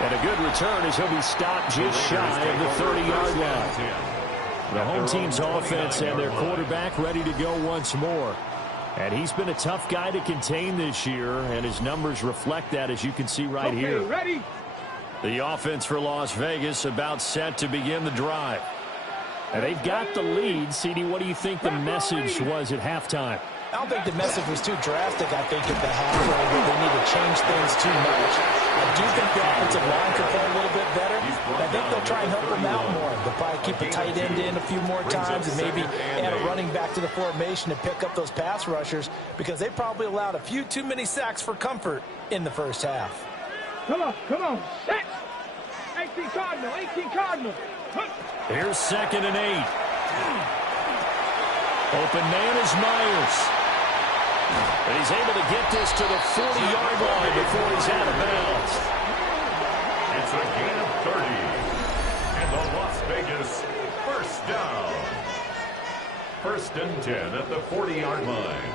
And a good return as he'll be stopped just shy of the 30-yard line. The home team's offense and their quarterback ready to go once more. And he's been a tough guy to contain this year, and his numbers reflect that, as you can see right here. Ready? The offense for Las Vegas about set to begin the drive. And they've got the lead. CD, what do you think the message was at halftime? I don't think the message was too drastic, I think, at the half. They need to change things too much. I do think the offensive line could play a little bit better. I think they'll try and help them out more. They'll probably keep the tight end in a few more times and maybe add a running back to the formation to pick up those pass rushers, because they probably allowed a few too many sacks for comfort in the first half. Come on, set! 18 Cardinal, 18 Cardinal. Here's 2nd and 8. Open man is Myers. And he's able to get this to the 40-yard line before he's out of bounds. It's a gain of 30. And the Las Vegas first down. 1st and 10 at the 40-yard line.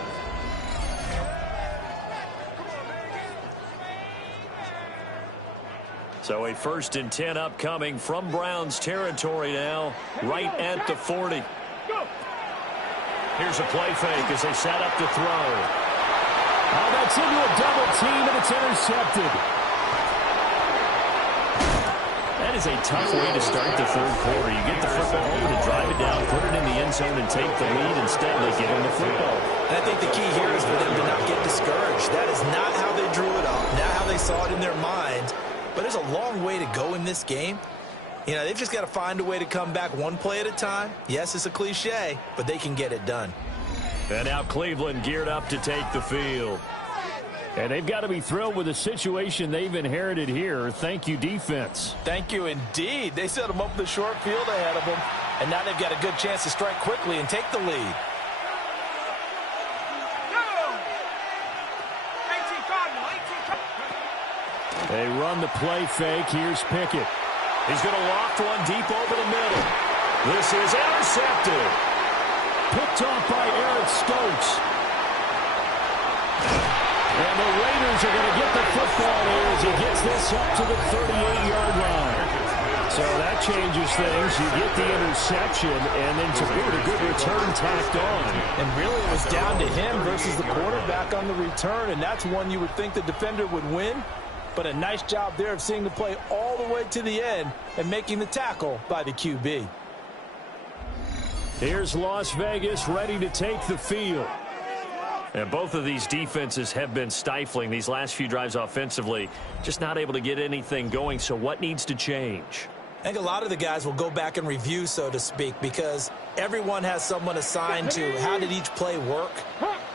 So a 1st and 10 upcoming from Browns territory now, right at the 40. Here's a play fake as they set up to throw. Oh, that's into a double team, and it's intercepted. That is a tough way to start the 3rd quarter. You get the football over to drive it down, put it in the end zone, and take the lead. Instead, they give him the football. And I think the key here is for them to not get discouraged. That is not how they drew it up, not how they saw it in their minds. But there's a long way to go in this game. You know, they've just got to find a way to come back one play at a time. Yes, it's a cliche, but they can get it done. And now Cleveland geared up to take the field. And they've got to be thrilled with the situation they've inherited here. Thank you, defense. Thank you, indeed. They set them up with a short field ahead of them, and now they've got a good chance to strike quickly and take the lead. They run the play fake. Here's Pickett. He's going to loft one deep over the middle. This is intercepted. Picked off by Eric Stokes. And the Raiders are going to get the football here as he gets this up to the 38-yard line. So that changes things. You get the interception, and then to boot, a good return tacked on. And really it was down to him versus the quarterback on the return, and that's one you would think the defender would win. But a nice job there of seeing the play all the way to the end and making the tackle by the QB. Here's Las Vegas ready to take the field. And both of these defenses have been stifling these last few drives offensively. Just not able to get anything going. So what needs to change? I think a lot of the guys will go back and review, so to speak, because everyone has someone assigned to how did each play work.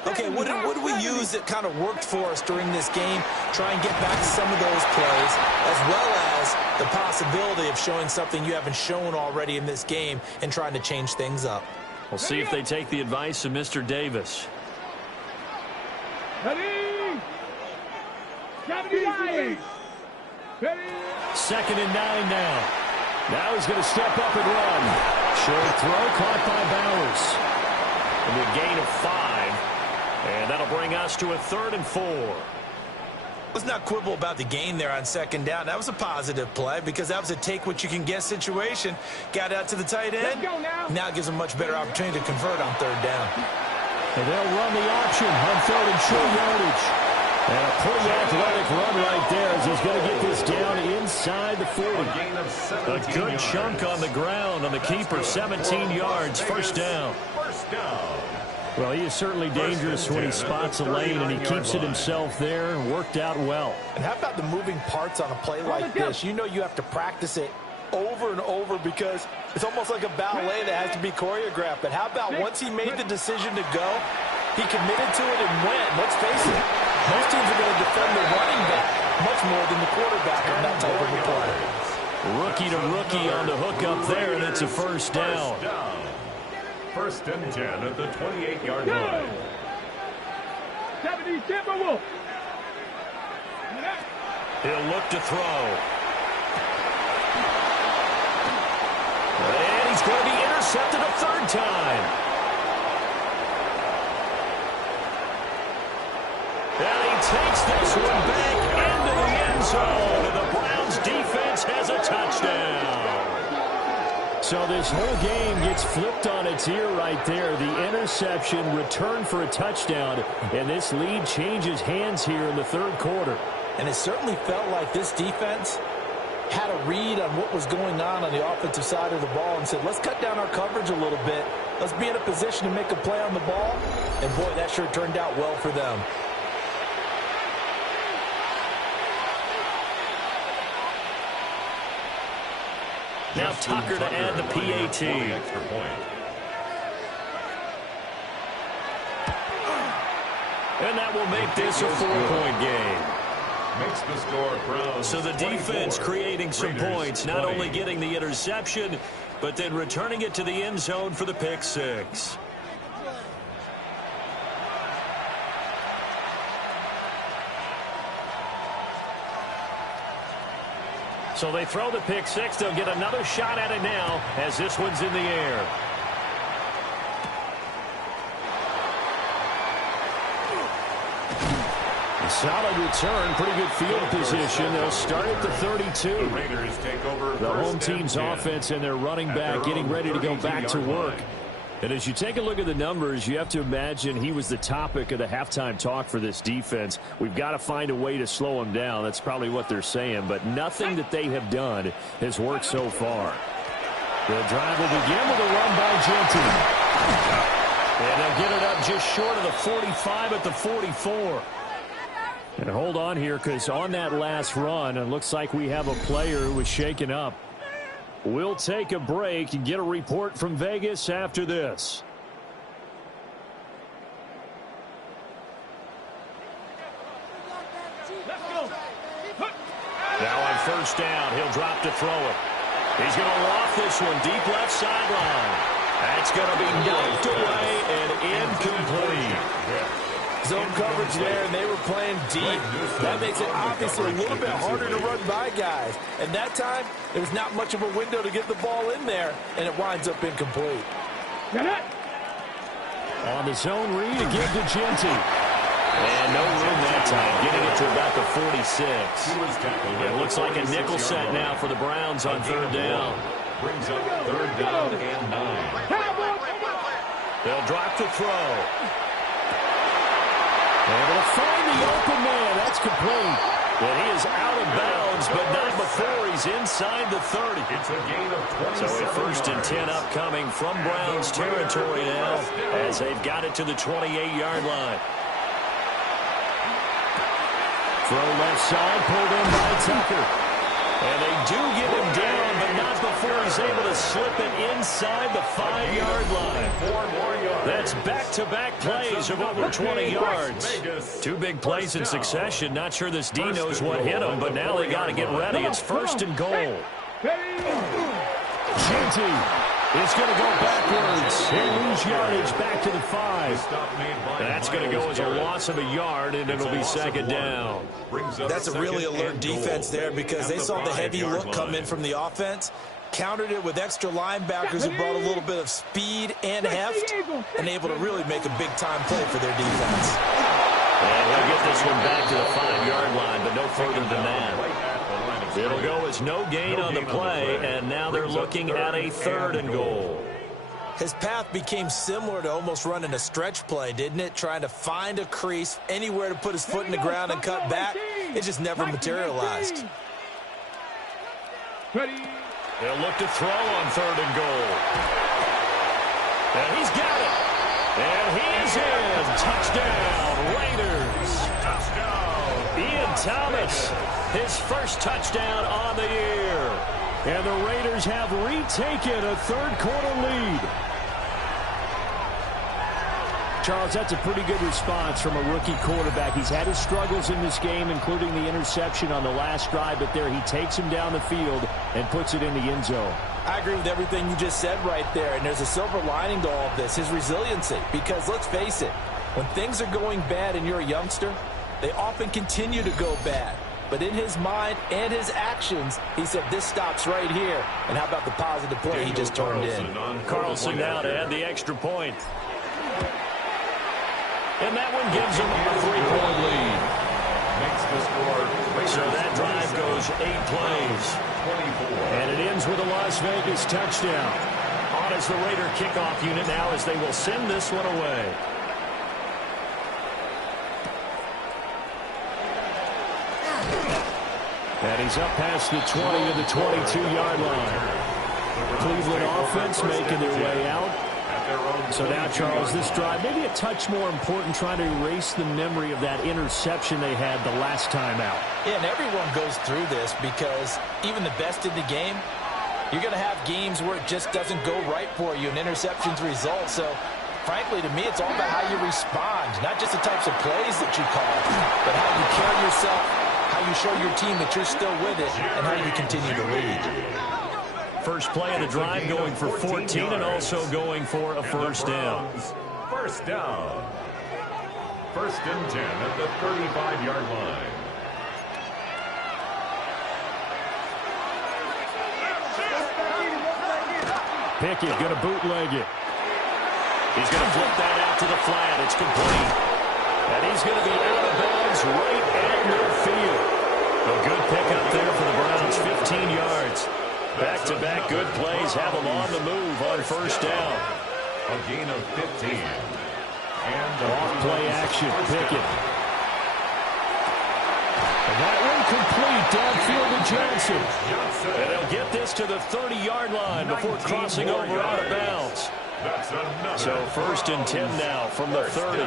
Okay, what did we use that kind of worked for us during this game? Try and get back to some of those plays, as well as the possibility of showing something you haven't shown already in this game and trying to change things up. We'll see if they take the advice of Mr. Davis. Ready? 79. Ready? 2nd and 9 now. Now he's going to step up and run. Short throw caught by Bowers. And a gain of 5. And that'll bring us to a 3rd and 4. Let's not quibble about the gain there on 2nd down. That was a positive play because that was a take-what-you-can-get situation. Got out to the tight end. Let's go now. Now it gives them much better opportunity to convert on 3rd down. And they'll run the option on 3rd and short yardage. And a pretty athletic run right there as he's going to get this down inside the 40. A good chunk on the ground on the keeper. 17 yards, 1st down. Well, he is certainly dangerous when he spots a lane, and he keeps it himself there and worked out well. And how about the moving parts on a play like this? You know you have to practice it over and over because it's almost like a ballet that has to be choreographed. But how about once he made the decision to go, he committed to it and went. Let's face it, most teams are going to defend the running back much more than the quarterback on that type of a play. Rookie to rookie on the hook up there, and it's a 1st down. 1st and 10 at the 28-yard line. 70 Timberwolves. He'll look to throw. And he's going to be intercepted a 3rd time. And he takes this one back into the end zone. And the Browns defense has a touchdown. So this whole game gets flipped on its ear right there. The interception, return for a touchdown, and this lead changes hands here in the 3rd quarter. And it certainly felt like this defense had a read on what was going on the offensive side of the ball and said, let's cut down our coverage a little bit. Let's be in a position to make a play on the ball. And, boy, that sure turned out well for them. Now Tucker to add the PAT. And that will make this a 4-point game. Makes the score Browns. So the defense creating some points, not only getting the interception, but then returning it to the end zone for the pick 6. So they throw the pick 6. They'll get another shot at it now as this one's in the air. A solid return, pretty good field position. They'll start at the 32. The Raiders take over the home team's offense and their running back getting ready to go back to work. And as you take a look at the numbers, you have to imagine he was the topic of the halftime talk for this defense. We've got to find a way to slow him down. That's probably what they're saying. But nothing that they have done has worked so far. The drive will begin with a run by Genty. And they'll get it up just short of the 45 at the 44. And hold on here, because on that last run, it looks like we have a player who was shaken up. We'll take a break and get a report from Vegas after this. Now on 1st down, he'll drop to throw it. He's going to loft this one deep left sideline. That's going to be knocked away and incomplete. Zone coverage there, and they were playing deep. That makes it obviously a little bit harder to run by guys. And that time, there was not much of a window to get the ball in there, and it winds up incomplete. On the zone read, again to Genty. And no room that time, getting it to about the 46. It looks like a nickel set now for the Browns on 3rd down. Brings up 3rd down and 9. They'll drop to throw. Able to find the open man. That's complete. Well, he is out of bounds, but not before he's inside the 30. It's a gain of 27 So a 1st and 10 upcoming from Browns territory now as they've got it to the 28-yard line. Throw left side, pulled in by Tucker. And they do get him down, but not before he's able to slip it inside the 5-yard line. That's back-to-back plays of over 20 yards. 2 big plays in succession. Not sure this D knows what hit him, but now they got to get ready. It's 1st and goal. Shanty is going to go backwards. He'll lose yardage back to the 5. That's going to go as a loss of a yard, and it'll be 2nd down. That's a really alert defense there because they saw the heavy look come in from the offense, countered it with extra linebackers who brought a little bit of speed and heft, and able to really make a big-time play for their defense. And he'll get this one back to the 5-yard line, but no further than that. It'll go as no gain on the play, and now they're looking at a 3rd and goal. His path became similar to almost running a stretch play, didn't it? Trying to find a crease, anywhere to put his foot in the ground and cut back. It just never materialized. They'll look to throw on 3rd and goal. And he's got it. And he is in. Touchdown, Raiders. Ian Thomas, his first touchdown on the year. And the Raiders have retaken a 3rd-quarter lead. Charles, that's a pretty good response from a rookie quarterback. He's had his struggles in this game, including the interception on the last drive, but there he takes him down the field and puts it in the end zone. I agree with everything you just said right there, and there's a silver lining to all of this, his resiliency. Because let's face it, when things are going bad and you're a youngster, they often continue to go bad. But in his mind and his actions, he said, this stops right here. And how about the positive play he just turned in? Carlson now to add the extra point. And that one gives him a 3-point lead. So that drive goes 8 plays. And it ends with a Las Vegas touchdown. On as the Raider kickoff unit now as they will send this one away. And he's up past the 20 to the 22-yard line. Cleveland offense making their way out. So now, Charles, this drive, maybe a touch more important, trying to erase the memory of that interception they had the last time out. Yeah, and everyone goes through this because even the best in the game, you're going to have games where it just doesn't go right for you and interceptions result. So, frankly, to me, it's all about how you respond, not just the types of plays that you call, but how you carry yourself, how you show your team that you're still with it, and how you continue to lead. First play of the drive going for 14 and also going for a 1st down. First down. 1st and 10 at the 35-yard line. Pickett going to bootleg it. He's going to flip that out to the flat. It's complete. And he's going to be out of bounds right at midfield. A good pickup there for the Browns, 15 yards. Back-to-back good plays have them on the move on 1st down. A gain of 15. And off-play action, Pickett. And that one complete downfield to Johnson. And they'll get this to the 30-yard line before crossing over out of bounds. So 1st and 10 now from the 30.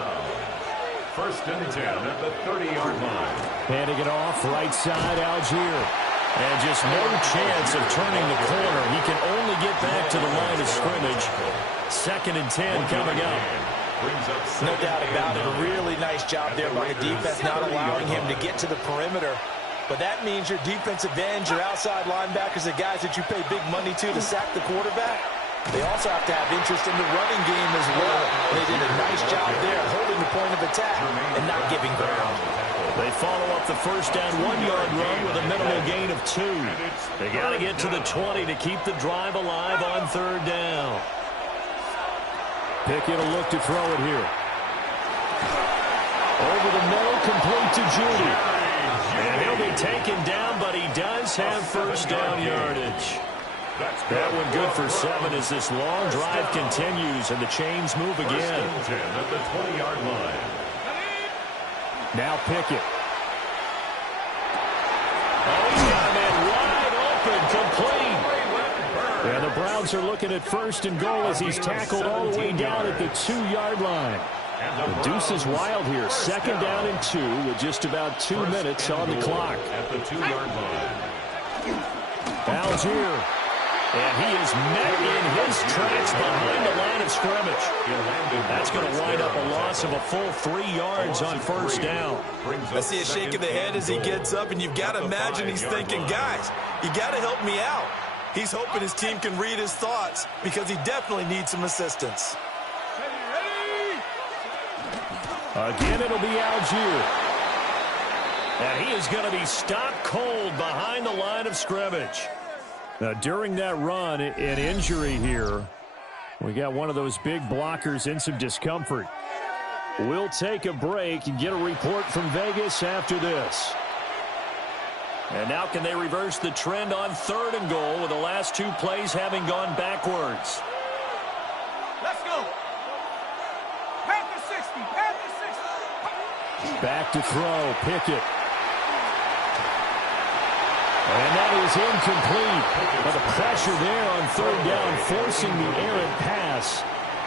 1st and 10 at the 30-yard line. Handing it off, right side, Algier. And just no chance of turning the corner. He can only get back to the line of scrimmage. 2nd and 10 coming up. No doubt about it. A really nice job there by the defense, not allowing him to get to the perimeter. But that means your defensive ends, your outside linebackers, the guys that you pay big money to sack the quarterback, they also have to have interest in the running game as well. They did a nice job there holding the point of attack and not giving ground. They follow up the 1st down 1-yard run with a minimal gain of 2. They got to get to the 20 to keep the drive alive on 3rd down. Pickett will look to throw it here. Over the middle, complete to Judy. And he'll be taken down, but he does have 1st down yardage. That one good for 7 as this long drive continues and the chains move again. 1st and 10 at the 20-yard line. Now Pickett. Oh, he's got a man wide open, complete. Yeah, the Browns are looking at 1st and goal as he's tackled all the way down at the 2-yard line. The deuce is wild here. 2nd down and 2 with just about 2 minutes on the clock. At the 2-yard line. Algier. And he is met in his tracks behind the line of scrimmage. That's going to wind up a loss of a full 3 yards on first down. I see a shake of the head as he gets up, and you've got to imagine he's thinking, guys, you got to help me out. He's hoping his team can read his thoughts because he definitely needs some assistance. Again, it'll be Algier. And he is going to be stopped cold behind the line of scrimmage. Now, during that run, an injury here. We got one of those big blockers in some discomfort. We'll take a break and get a report from Vegas after this. And now can they reverse the trend on 3rd and goal with the last 2 plays having gone backwards? Let's go. Panther 60. Panther 60. Back to throw. Pickett. And that is incomplete. But the pressure there on 3rd down, forcing the errant pass.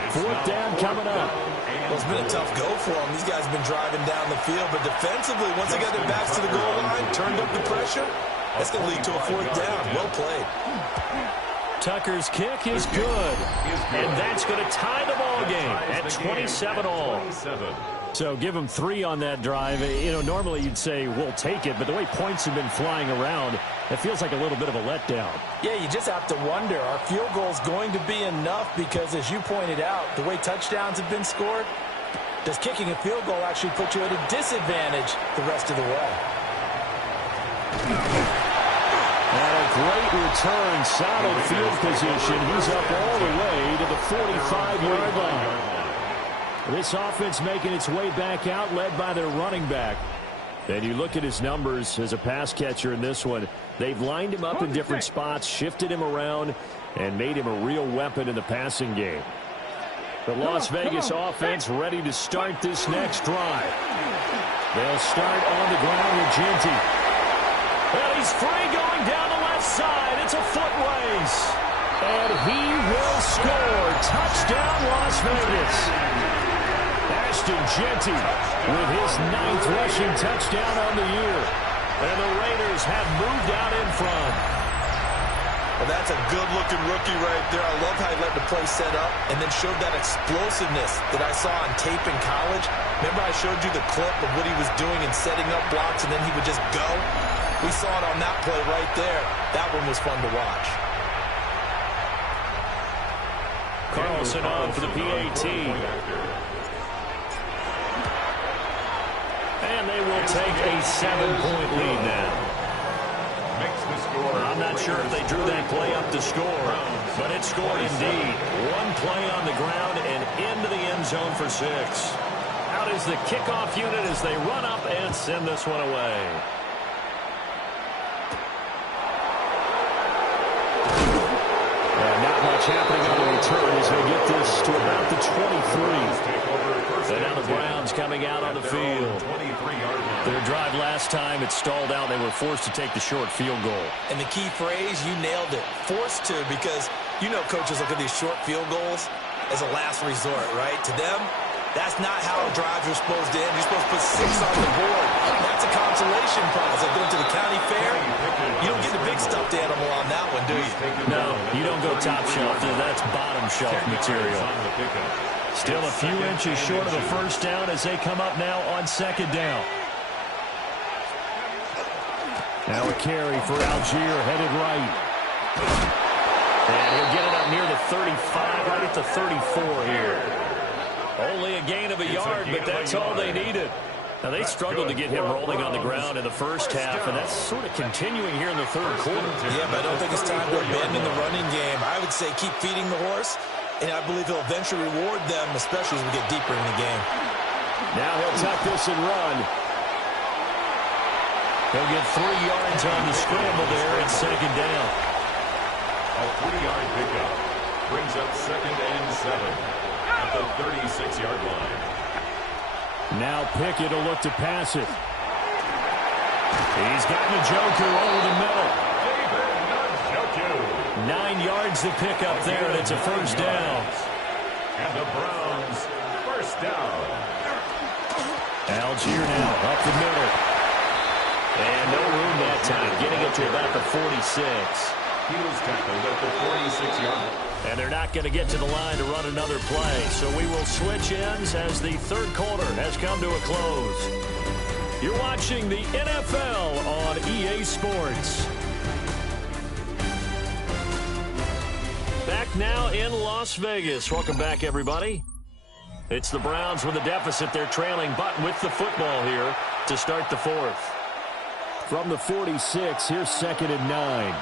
4th down coming up. Well, it's been a tough go for them. These guys have been driving down the field, but defensively, once they got their backs to the goal line, turned up the pressure, that's going to lead to a 4th down. Well played. Tucker's kick is good. And that's going to tie the ball game at 27-all. So give them 3 on that drive. You know, normally you'd say, we'll take it, but the way points have been flying around, it feels like a little bit of a letdown. Yeah, you just have to wonder, are field goals going to be enough? Because as you pointed out, the way touchdowns have been scored, does kicking a field goal actually put you at a disadvantage the rest of the way? And a great return, solid field position. He's up all the way to the 45-yard line. This offense making its way back out, led by their running back. And you look at his numbers as a pass catcher in this one. They've lined him up in different spots, shifted him around, and made him a real weapon in the passing game. The Las Vegas offense ready to start this next drive. They'll start on the ground with Genty. Well, he's free going down the left side. It's a foot race. And he will score. Touchdown, Las Vegas. Genty with his 9th rushing touchdown on the year. And the Raiders have moved out in front. Well, that's a good-looking rookie right there. I love how he let the play set up and then showed that explosiveness that I saw on tape in college. Remember I showed you the clip of what he was doing and setting up blocks, and then he would just go? We saw it on that play right there. That one was fun to watch. Carlson on for the PAT. And they will take a 7-point lead now. I'm not sure if they drew that play up to score, but it scored indeed. 1 play on the ground and into the end zone for 6. Out is the kickoff unit as they run up and send this one away. And not much happening on the return as they get this to about the 23. And now the Browns coming out on the field. Their drive last time, it stalled out. They were forced to take the short field goal. And the key phrase, you nailed it. Forced to, because you know coaches look at these short field goals as a last resort, right? To them, that's not how drives are supposed to end. You're supposed to put 6 on the board. That's a consolation prize. Like going to the county fair, you don't get the big stuffed animal on that one, do you? No, you don't go top shelf. That's bottom shelf material. Still a few inches short of the first down as they come up now on 2nd down. Now a carry for Algier, headed right. And he'll get it up near the 35, right at the 34 here. Only a gain of a yard, but that's all they needed. Now, they struggled to get him rolling on the ground in the first half, and that's sort of continuing here in the 3rd quarter. Yeah, but I don't think it's time to abandon the running game. I would say keep feeding the horse, and I believe he'll eventually reward them, especially as we get deeper in the game. Now he'll tuck this and run. He'll get 3 yards on the scramble there at 2nd down. A 3-yard pickup brings up 2nd and 7 at the 36-yard line. Now Pickett will look to pass it. He's got the joker over the middle. 9 yards to pick up there, and it's a first down. And the Browns first down. Algier now up the middle. And no room that time, getting it to about the 46. He was tackled at the 46-yard line. And they're not going to get to the line to run another play. So we will switch ends as the third quarter has come to a close. You're watching the NFL on EA Sports. Back now in Las Vegas. Welcome back, everybody. It's the Browns with a deficit. They're trailing, but with the football here to start the fourth. From the 46, here's 2nd and 9.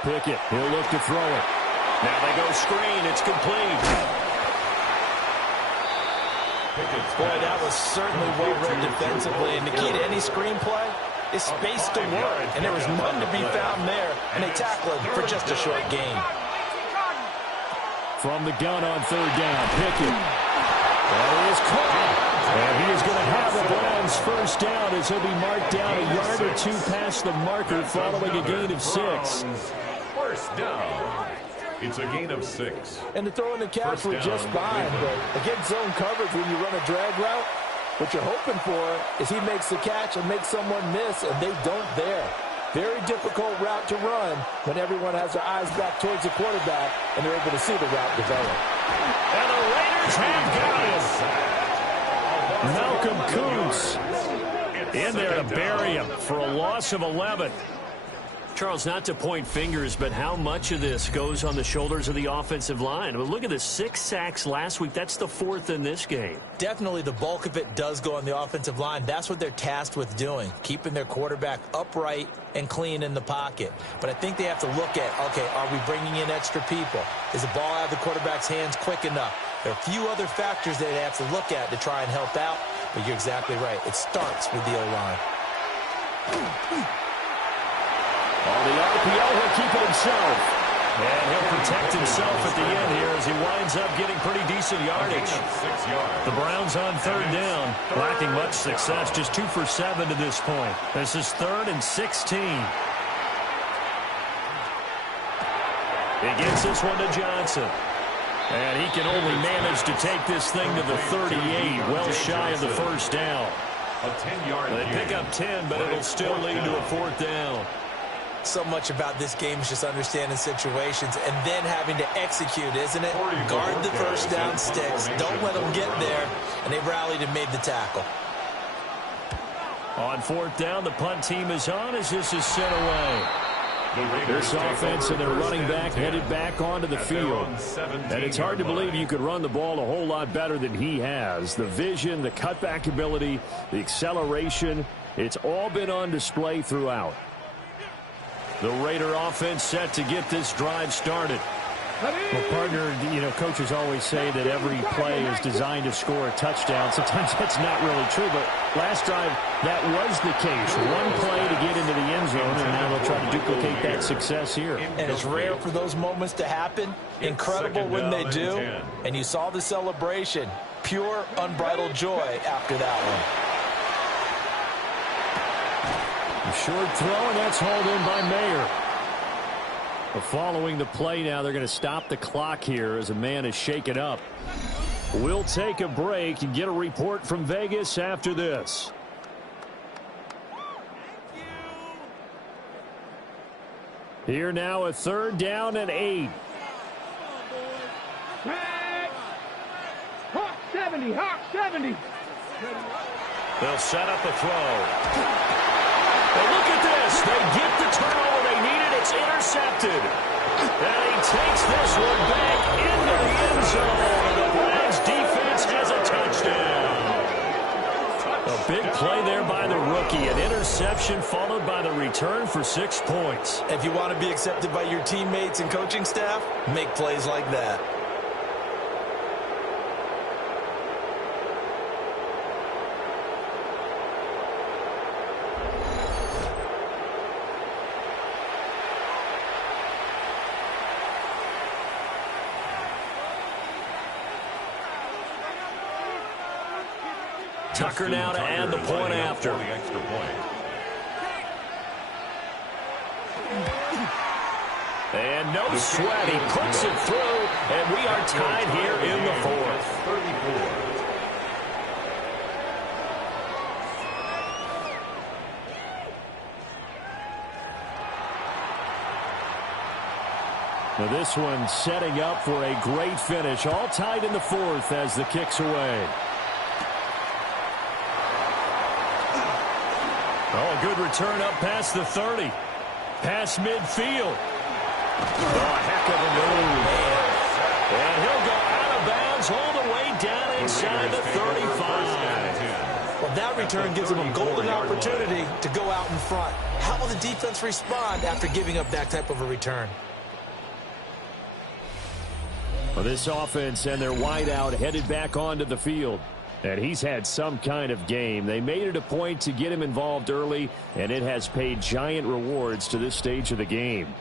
Pickett, he'll look to throw it. Now they go screen. It's complete. Boy, that was certainly well read defensively. And the key to any screen play is space to work. And there was none to be found there. And they tackle him for just a short gain. From the gun on 3rd down, Pickett. That is caught. And he is going to have the Browns first down as he'll be marked down a yard or two past the marker following a gain of 6. First down. It's a gain of 6. And the throw and the catch were just fine. But against zone coverage, when you run a drag route, what you're hoping for is he makes the catch and makes someone miss, and they don't there. Very difficult route to run when everyone has their eyes back towards the quarterback and they're able to see the route develop. And the Raiders have got it. Malcolm Kuntz in there to bury him for a loss of 11. Charles, not to point fingers, but how much of this goes on the shoulders of the offensive line? Well, look at the 6 sacks last week. That's the 4th in this game. Definitely the bulk of it does go on the offensive line. That's what they're tasked with doing, keeping their quarterback upright and clean in the pocket. But I think they have to look at, okay, are we bringing in extra people? Is the ball out of the quarterback's hands quick enough? There are a few other factors that they have to look at to try and help out, but you're exactly right. It starts with the O-line. On the RPO, he'll keep it himself. And he'll protect himself at the end here as he winds up getting pretty decent yardage. The Browns on 3rd down, lacking much success, just 2 for 7 to this point. This is 3rd and 16. He gets this one to Johnson. And he can only manage to take this thing to the 38, well shy of the first down. They pick up 10, but it'll still lead to a 4th down. So much about this game is just understanding situations and then having to execute, isn't it? Guard the first down sticks. Don't let them get there. And they rallied and made the tackle. On 4th down, the punt team is on as this is sent away. This offense and their running back headed back onto the field. And it's hard to believe you could run the ball a whole lot better than he has. The vision, the cutback ability, the acceleration, it's all been on display throughout. The Raider offense set to get this drive started. Well, partner, coaches always say that every play is designed to score a touchdown. Sometimes that's not really true, but last drive, that was the case. One play to get into the end zone, and now they'll try to duplicate that success here. And it's rare for those moments to happen. Incredible when they do. And you saw the celebration. Pure, unbridled joy after that one. A short throw, and that's hauled in by Mayer. Following the play now, they're going to stop the clock here as a man is shaken up. We'll take a break and get a report from Vegas after this. Here now, a 3rd down and 8. Hawk 70, Hawk 70. They'll set up a throw. But look at this. They get the turnover they needed. It's intercepted. And he takes this one back into the end zone. And the Browns defense has a touchdown. A big play there by the rookie. An interception followed by the return for 6 points. If you want to be accepted by your teammates and coaching staff, make plays like that. Tucker now to add the point after. And no sweat. He puts it through, and we are tied here in the 4th. Now this one setting up for a great finish. All tied in the fourth as the kick's away. Oh, a good return up past the 30. Past midfield. Oh, heck of a move. And he'll go out of bounds all the way down inside the 35. Well, that return gives him a golden opportunity to go out in front. How will the defense respond after giving up that type of a return? Well, this offense and their wideout headed back onto the field. And he's had some kind of game. They made it a point to get him involved early, and it has paid giant rewards to this stage of the game.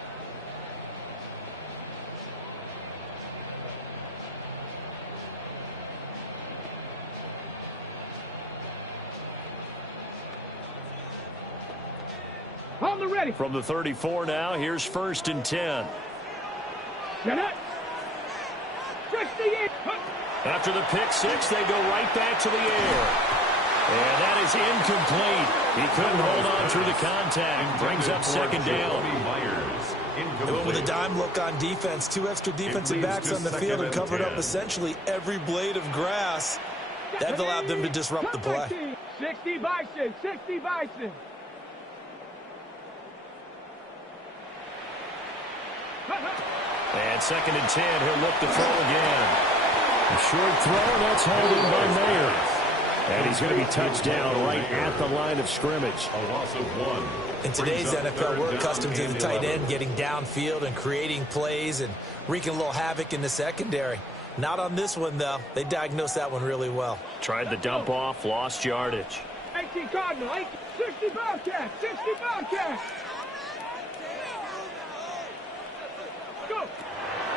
On the ready. From the 34 now, here's 1st and 10. Get it. Stretch the air. After the pick six, they go right back to the air. And that is incomplete. He couldn't hold on through the contact. Brings up 2nd down. They went with a dime look on defense. 2 extra defensive backs on the field and covered up essentially every blade of grass. That allowed them to disrupt the play. 60 Bison. 60 Bison. And 2nd and 10. He'll look to throw again. A short throw, and that's hauled in by Mayer. And he's going to be touched down right at the line of scrimmage. A loss of 1. In today's NFL, we're accustomed to the tight end getting downfield and creating plays and wreaking a little havoc in the secondary. Not on this one, though. They diagnosed that one really well. Tried the dump off, lost yardage. 18 Cardinal. 60 Bobcat. 60 Bobcat. Go.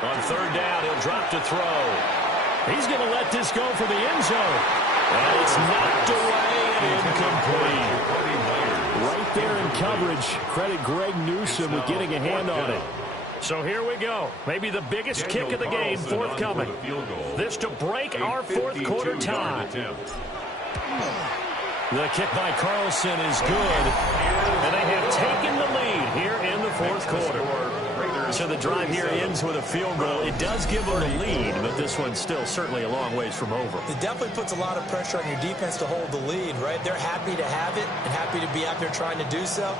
On 3rd down, he'll drop to throw. He's going to let this go for the end zone. And it's knocked away and incomplete. Right there in coverage. Credit Greg Newsome with getting a hand on it. So here we go. Maybe the biggest kick of the game forthcoming. This to break our 4th quarter tie. The kick by Carlson is good. And they have taken the lead here in the 4th quarter. So the drive here ends with a field goal. It does give them the lead, but this one's still certainly a long ways from over. It definitely puts a lot of pressure on your defense to hold the lead, right? They're happy to have it and happy to be out there trying to do so.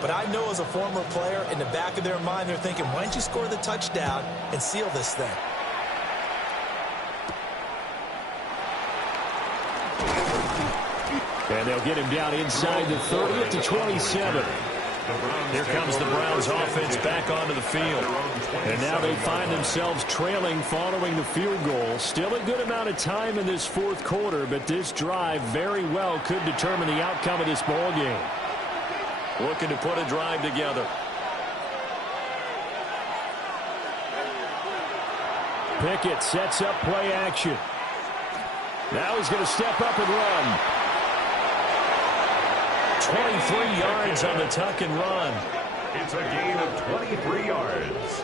But I know as a former player, in the back of their mind, they're thinking, why don't you score the touchdown and seal this thing? And they'll get him down inside the 30 to 27. Here comes the Browns offense back onto the field. And now they find themselves trailing following the field goal. Still a good amount of time in this 4th quarter, but this drive very well could determine the outcome of this ball game. Looking to put a drive together. Pickett sets up play action. Now he's going to step up and run. 23 yards on the tuck and run. It's a gain of 23 yards.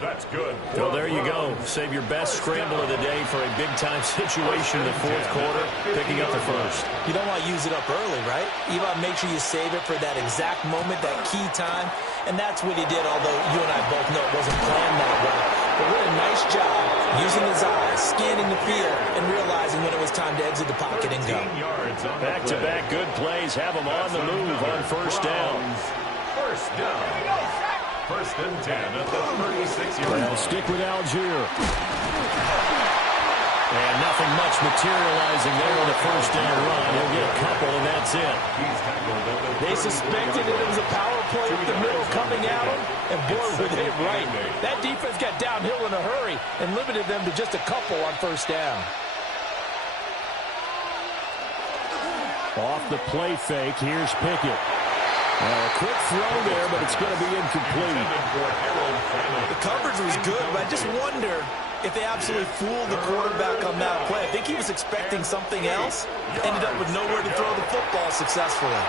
That's good. Well, there you go. Save your best scramble of the day for a big-time situation in the 4th quarter, picking up the first. You don't want to use it up early, right? You want to make sure you save it for that exact moment, that key time. And that's what he did, although you and I both know it wasn't planned that way. But what a nice job using his eyes, scanning the field, and realizing when it was time to exit the pocket and go. Back-to-back good plays have him on the move on 1st down. 1st down. 1st and 10 at the 36-yard line. They'll stick with Algier. And nothing much materializing there on the 1st down run. He'll get a couple, and that's it. They suspected it was a power play with the middle coming at him, and boy, were they right. That defense got downhill in a hurry and limited them to just a couple on 1st down. Off the play fake, here's Pickett. A quick throw there, but it's going to be incomplete. The coverage was good, but I just wonder if they absolutely fooled the quarterback on that play. I think he was expecting something else, ended up with nowhere to throw the football successfully.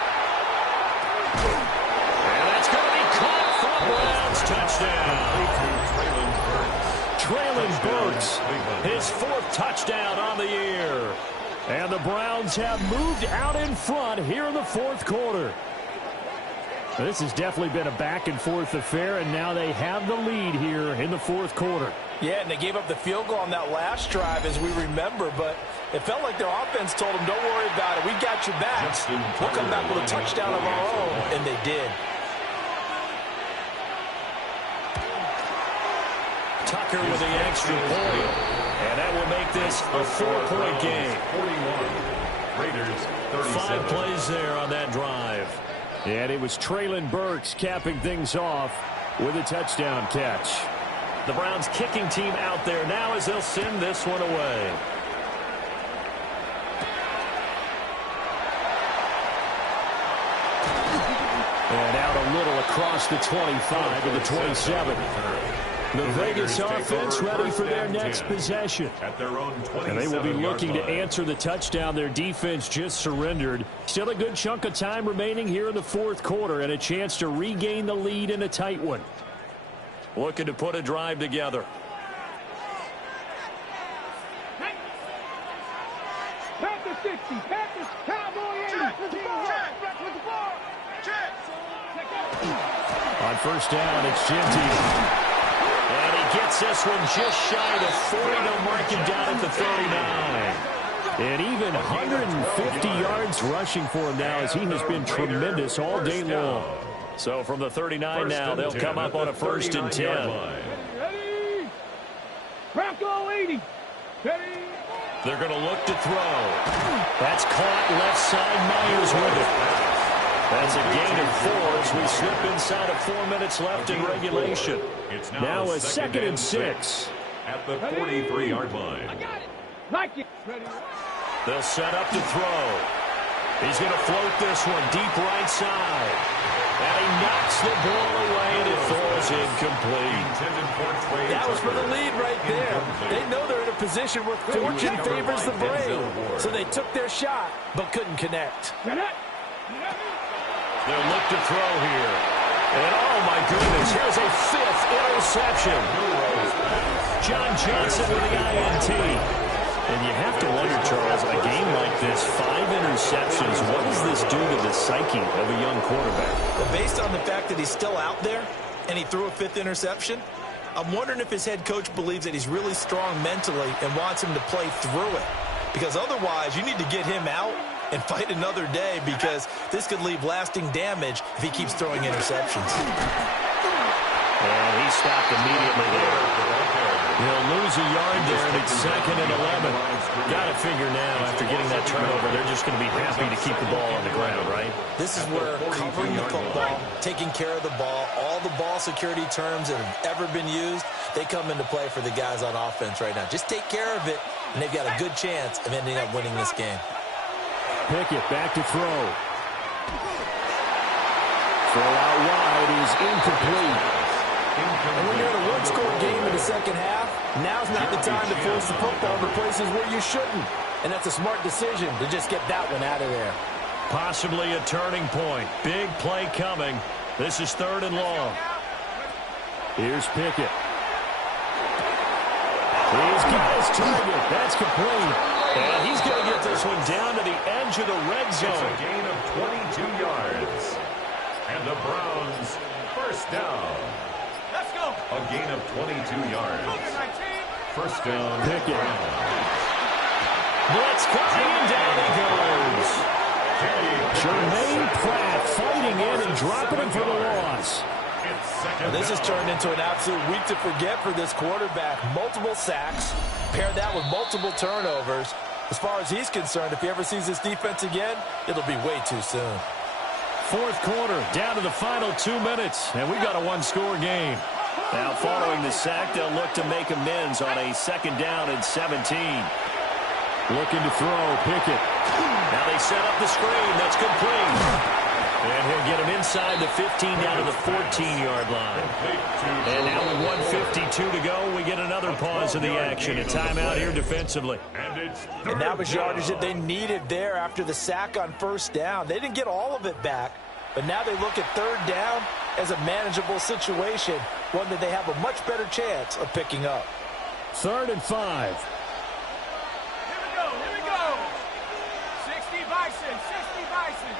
And that's going to be caught for a Browns touchdown. Traylon Burks, his 4th touchdown on the year. And the Browns have moved out in front here in the 4th quarter. This has definitely been a back-and-forth affair, and now they have the lead here in the fourth quarter. Yeah, and they gave up the field goal on that last drive, as we remember, but it felt like their offense told them, don't worry about it. We got your backs. We'll come back with a touchdown of our own, and they did. Tucker with the extra point, and that will make this a 4-point game. 41. Raiders 37. 5 plays there on that drive. And it was Traylon Burks capping things off with a touchdown catch. The Browns kicking team out there now as they'll send this one away. And out a little across the 25 to the 27. The Vegas offense ready for their next possession. At their own 27 And they will be looking to line. answer the touchdown their defense just surrendered. Still a good chunk of time remaining here in the fourth quarter and a chance to regain the lead in a tight one. Looking to put a drive together. Panthers 60, Panthers, Cowboy 80. On first down, it's Gentile. And he gets this one just shy of 40. They'll mark him down at the 39. And even 150 yards rushing for him now as he has been tremendous all day long. So from the 39 now, they'll come up on a 1st and 10. Ready? Bronco 80. Ready? They're going to look to throw. That's caught left side. Myers with it. That's a gain of 4 as we slip inside of 4 minutes left in regulation. It's Now a 2nd and 6. At the 43-yard line. Like it. Ready? They'll set up to throw. He's going to float this one deep right side. And he knocks the ball away, and it falls incomplete. That was for the lead right there. They know they're in a position where fortune favors the brave. So they took their shot, but couldn't connect. They'll look to throw here. And, oh, my goodness, here's a 5th interception. John Johnson with the INT. And you have to wonder, Charles, a game like this, 5 interceptions, what does this do to the psyche of a young quarterback? Well, based on the fact that he's still out there and he threw a 5th interception, I'm wondering if his head coach believes that he's really strong mentally and wants him to play through it. Because otherwise, you need to get him out and fight another day, because this could leave lasting damage if he keeps throwing interceptions. And he stopped immediately there. He'll lose a yard there, and it's 2nd and 11. Got to figure now, after getting that turnover, they're just going to be happy to keep the ball on the ground, right? This is where covering the football, taking care of the ball, all the ball security terms that have ever been used, they come into play for the guys on offense right now. Just take care of it, and they've got a good chance of ending up winning this game. Pickett back to throw. Throw out wide is incomplete. And when you're in a one-score game in the second half, now's not the time to force the football to places where you shouldn't. And that's a smart decision to just get that one out of there. Possibly a turning point. Big play coming. This is 3rd and long. Here's Pickett. He's got his target. That's complete. And he's going to get this one down to the edge of the red zone. It's a gain of 22 yards. And the Browns, 1st down. Let's go. A gain of 22 yards. 1st down. Pickett. Blitz coming, and down he goes. Jermaine Pratt fighting in and dropping him for the loss. Well, this has turned into an absolute week to forget for this quarterback. Multiple sacks, pair that with multiple turnovers. As far as he's concerned, if he ever sees this defense again, it'll be way too soon. Fourth quarter, down to the final 2 minutes, and we've got a one-score game. Now following the sack, they'll look to make amends on a 2nd down and 17. Looking to throw, Pickett. Now they set up the screen. That's complete. And he'll get him inside the 15 down to the 14-yard line. And now with 1:52 to go, we get another pause of the action. A timeout here defensively. And that was yardage that they needed there after the sack on 1st down. They didn't get all of it back, but now they look at 3rd down as a manageable situation, one that they have a much better chance of picking up. 3rd and 5. Here we go. 60 Bison, 60 Bison.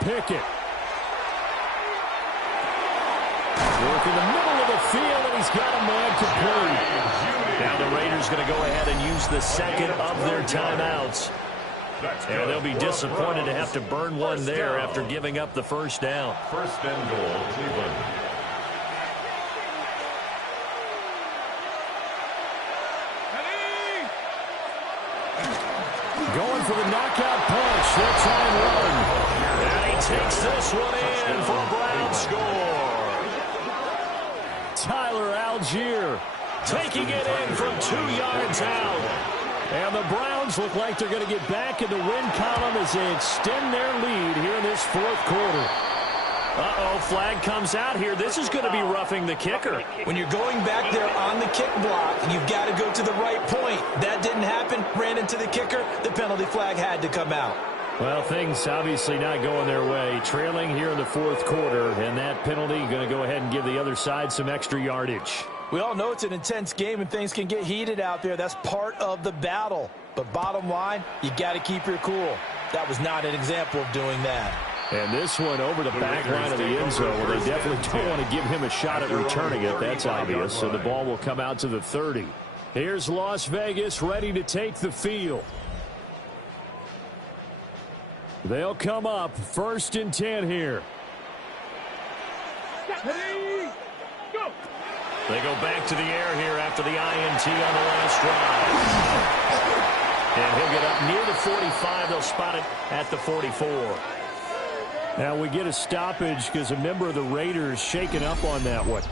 Pickett. Working the middle of the field, and he's got a man complete. Now the Raiders going to go ahead and use the second of their timeouts. And they'll be disappointed to have to burn one there after giving up the first down. First and goal, Cleveland. Going for the knockout punch. They'll try and run. And he takes this one in for a Brown score. Tyler Algier taking it in from 2 yards out. And the Browns look like they're going to get back in the win column as they extend their lead here in this fourth quarter. Uh-oh, flag comes out here. This is going to be roughing the kicker. When you're going back there on the kick block, you've got to go to the right point. That didn't happen. Ran into the kicker. The penalty flag had to come out. Well, things obviously not going their way. Trailing here in the fourth quarter, and that penalty going to go ahead and give the other side some extra yardage. We all know it's an intense game and things can get heated out there. That's part of the battle. But bottom line, you got to keep your cool. That was not an example of doing that. And this one over the back line of the end zone. Well, they definitely don't want to give him a shot at returning it. That's obvious. So the ball will come out to the 30. Here's Las Vegas ready to take the field. They'll come up 1st and 10 here. They go back to the air here after the INT on the last drive. And he'll get up near the 45. They'll spot it at the 44. Now we get a stoppage because a member of the Raiders shaken up on that one.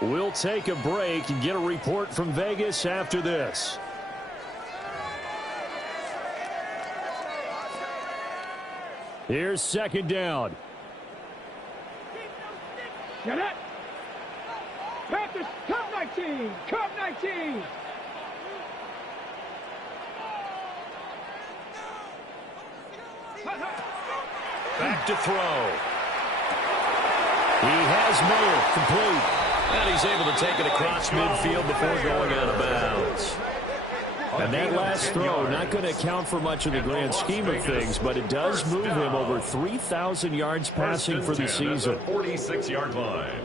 We'll take a break and get a report from Vegas after this. Here's 2nd down. Get it. Panthers, come 19. Come 19. Back to throw. He has Mayer complete. And he's able to take it across midfield before going out of bounds. And that last throw, not going to account for much in the grand scheme of things, but it does move him over 3,000 yards passing for the season. 46-yard line.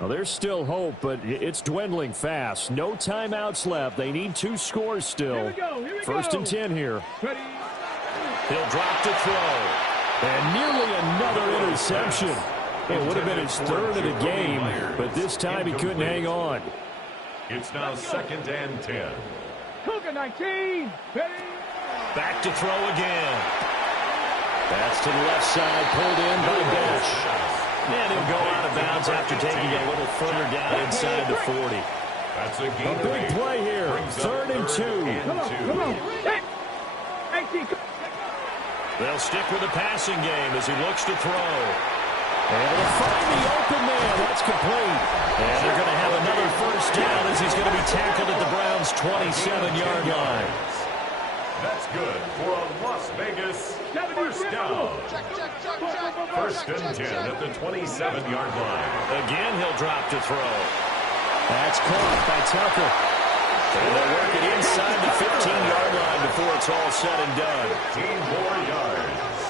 Well, there's still hope, but it's dwindling fast. No timeouts left. They need 2 scores still. Here we go. 1st and 10 here. Ready. He'll drop to throw. And nearly another interception. It would have been his 3rd of the game, but this time he couldn't hang on. It's now 2nd and 10. Cougar 19. Ready. Back to throw again. That's to the left side, pulled in by Besh. And he'll go out of bounds after taking it a little further down inside the 40. That's a big play here. 3rd and 2. Come on. Hey. 18. They'll stick with the passing game as he looks to throw. Able to find the open man. That's complete. And they're going to have another 1st down as he's going to be tackled at the Browns' 27-yard line. That's good for a Las Vegas 1st down. 1st and 10 at the 27-yard line. Again, he'll drop to throw. That's caught by Tucker. And they'll work it inside the 15-yard line before it's all said and done. 15 more yards.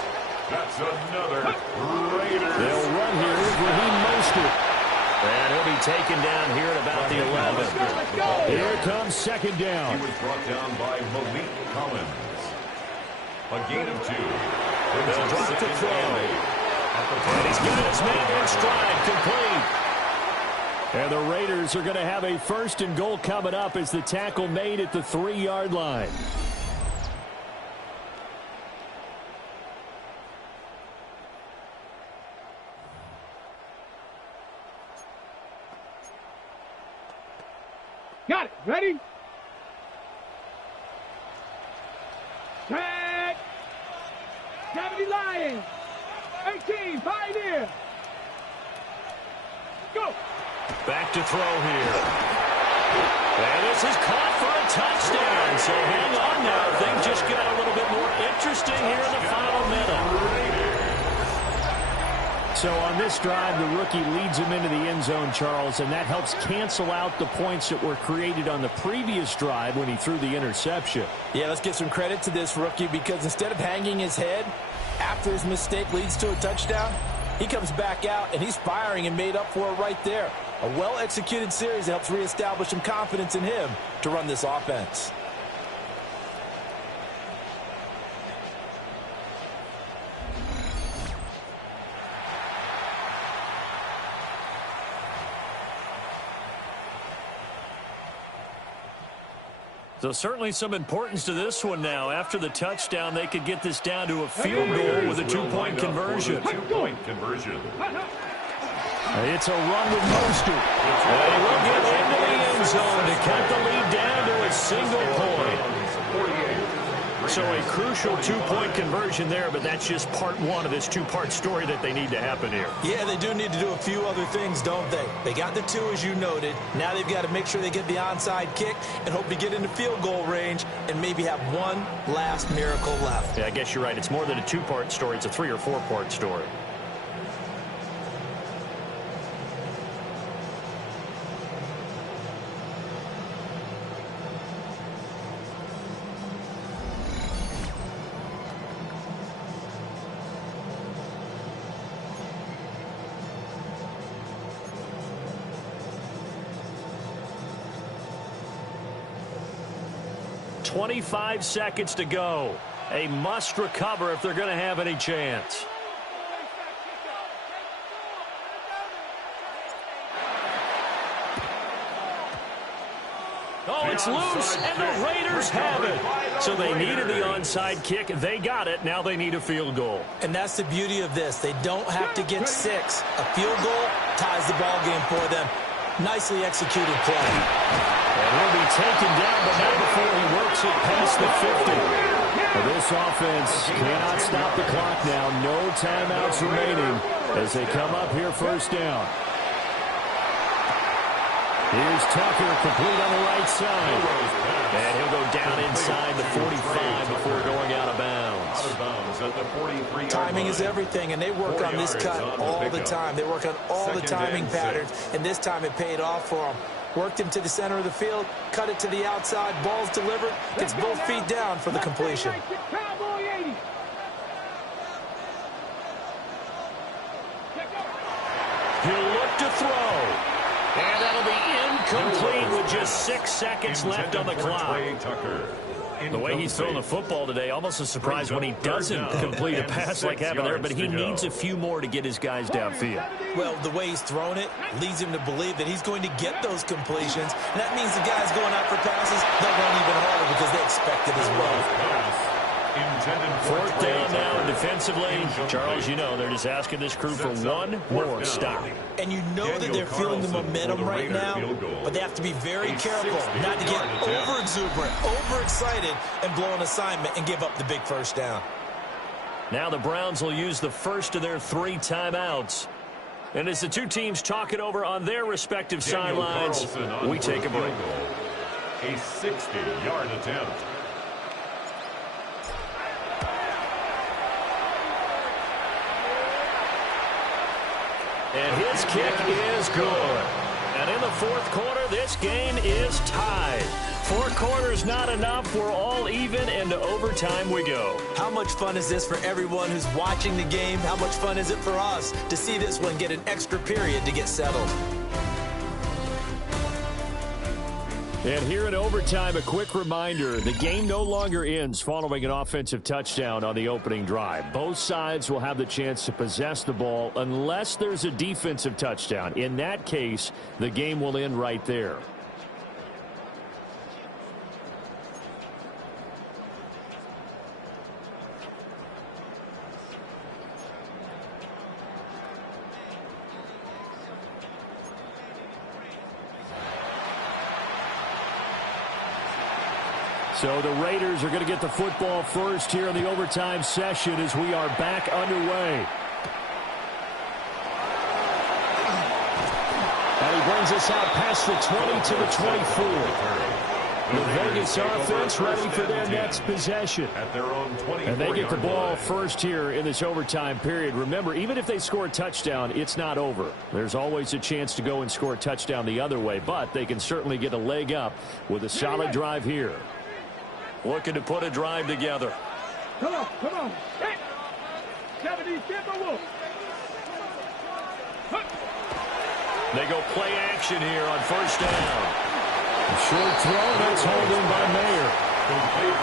That's another Raiders. They'll run here with Raheem Mostert. And he'll be taken down here at about the 11. Here comes 2nd down. He was brought down by Malik Collins. A gain of 2. They'll drop to throw. And he's got his man in stride, complete. And the Raiders are going to have a 1st and goal coming up as the tackle made at the 3-yard line. Got it. Ready? Tag. 70 Lions. 18 Pioneer. Go. Back to throw here. And this is caught for a touchdown. So hang on now. Things just got a little bit more interesting here in the final minute. So on this drive, the rookie leads him into the end zone, Charles, and that helps cancel out the points that were created on the previous drive when he threw the interception. Yeah, let's give some credit to this rookie because instead of hanging his head after his mistake leads to a touchdown, He comes back out, and he's firing and made up for it right there. A well-executed series helps reestablish some confidence in him to run this offense. So certainly some importance to this one now. After the touchdown, they could get this down to a field goal with a two-point conversion. It's a run with Mostert. And he will get into the end zone to cut the lead down to a single point. So a crucial two-point conversion there, but that's just part one of this two-part story that they need to happen here. Yeah, they do need to do a few other things, don't they? They got the two, as you noted. Now they've got to make sure they get the onside kick and hope to get into field goal range and maybe have one last miracle left. Yeah, I guess you're right. It's more than a two-part story. It's a three- or four-part story. .25 seconds to go. A must recover if they're going to have any chance. Oh, it's loose, and the Raiders have it. So they needed the onside kick. They got it. Now they need a field goal. And that's the beauty of this. They don't have to get 6. A field goal ties the ball game for them. Nicely executed play. And he'll be taken down, but not before he works it past the 50. Well, this offense cannot stop the clock now. No timeouts remaining as they come up here first down. Here's Tucker, complete on the right side. And he'll go down inside the 45 before going out of bounds. Timing is everything, and they work on this cut all the time. They work on all the timing patterns, and this time it paid off for them. Worked him to the center of the field, cut it to the outside, ball's delivered, gets both feet down for the completion. He'll look to throw. And that'll be incomplete with just 6 seconds left on the clock. The way he's throwing the football today, almost a surprise when he doesn't complete a pass like happened there, but he needs a few more to get his guys downfield. Well, the way he's thrown it leads him to believe that he's going to get those completions. And that means the guys going out for passes, they'll run even harder because they expect it as well. Fourth down now defensively. Charles, you know, they're just asking this crew for one more stop. And you know that they're feeling the momentum right now, but they have to be very careful not to get over-exuberant, over-excited, and blow an assignment and give up the big first down. Now the Browns will use the first of their 3 timeouts. And as the two teams talk it over on their respective sidelines, we take a break. A 60-yard attempt. And his kick is good. And in the fourth quarter, this game is tied. 4 quarters not enough. We're all even, and to overtime we go. How much fun is this for everyone who's watching the game? How much fun is it for us to see this one get an extra period to get settled? And here in overtime, a quick reminder, the game no longer ends following an offensive touchdown on the opening drive. Both sides will have the chance to possess the ball unless there's a defensive touchdown. In that case, the game will end right there. So the Raiders are going to get the football first here in the overtime session as we are back underway. And he brings us out past the 20 to the 24. The Vegas offense ready for their next possession. And they get the ball first here in this overtime period. Remember, even if they score a touchdown, it's not over. There's always a chance to go and score a touchdown the other way, but they can certainly get a leg up with a solid drive here. Looking to put a drive together. Come on. Hey. 70, They go play action here on first down. Short throw, that's hauled in by Mayer.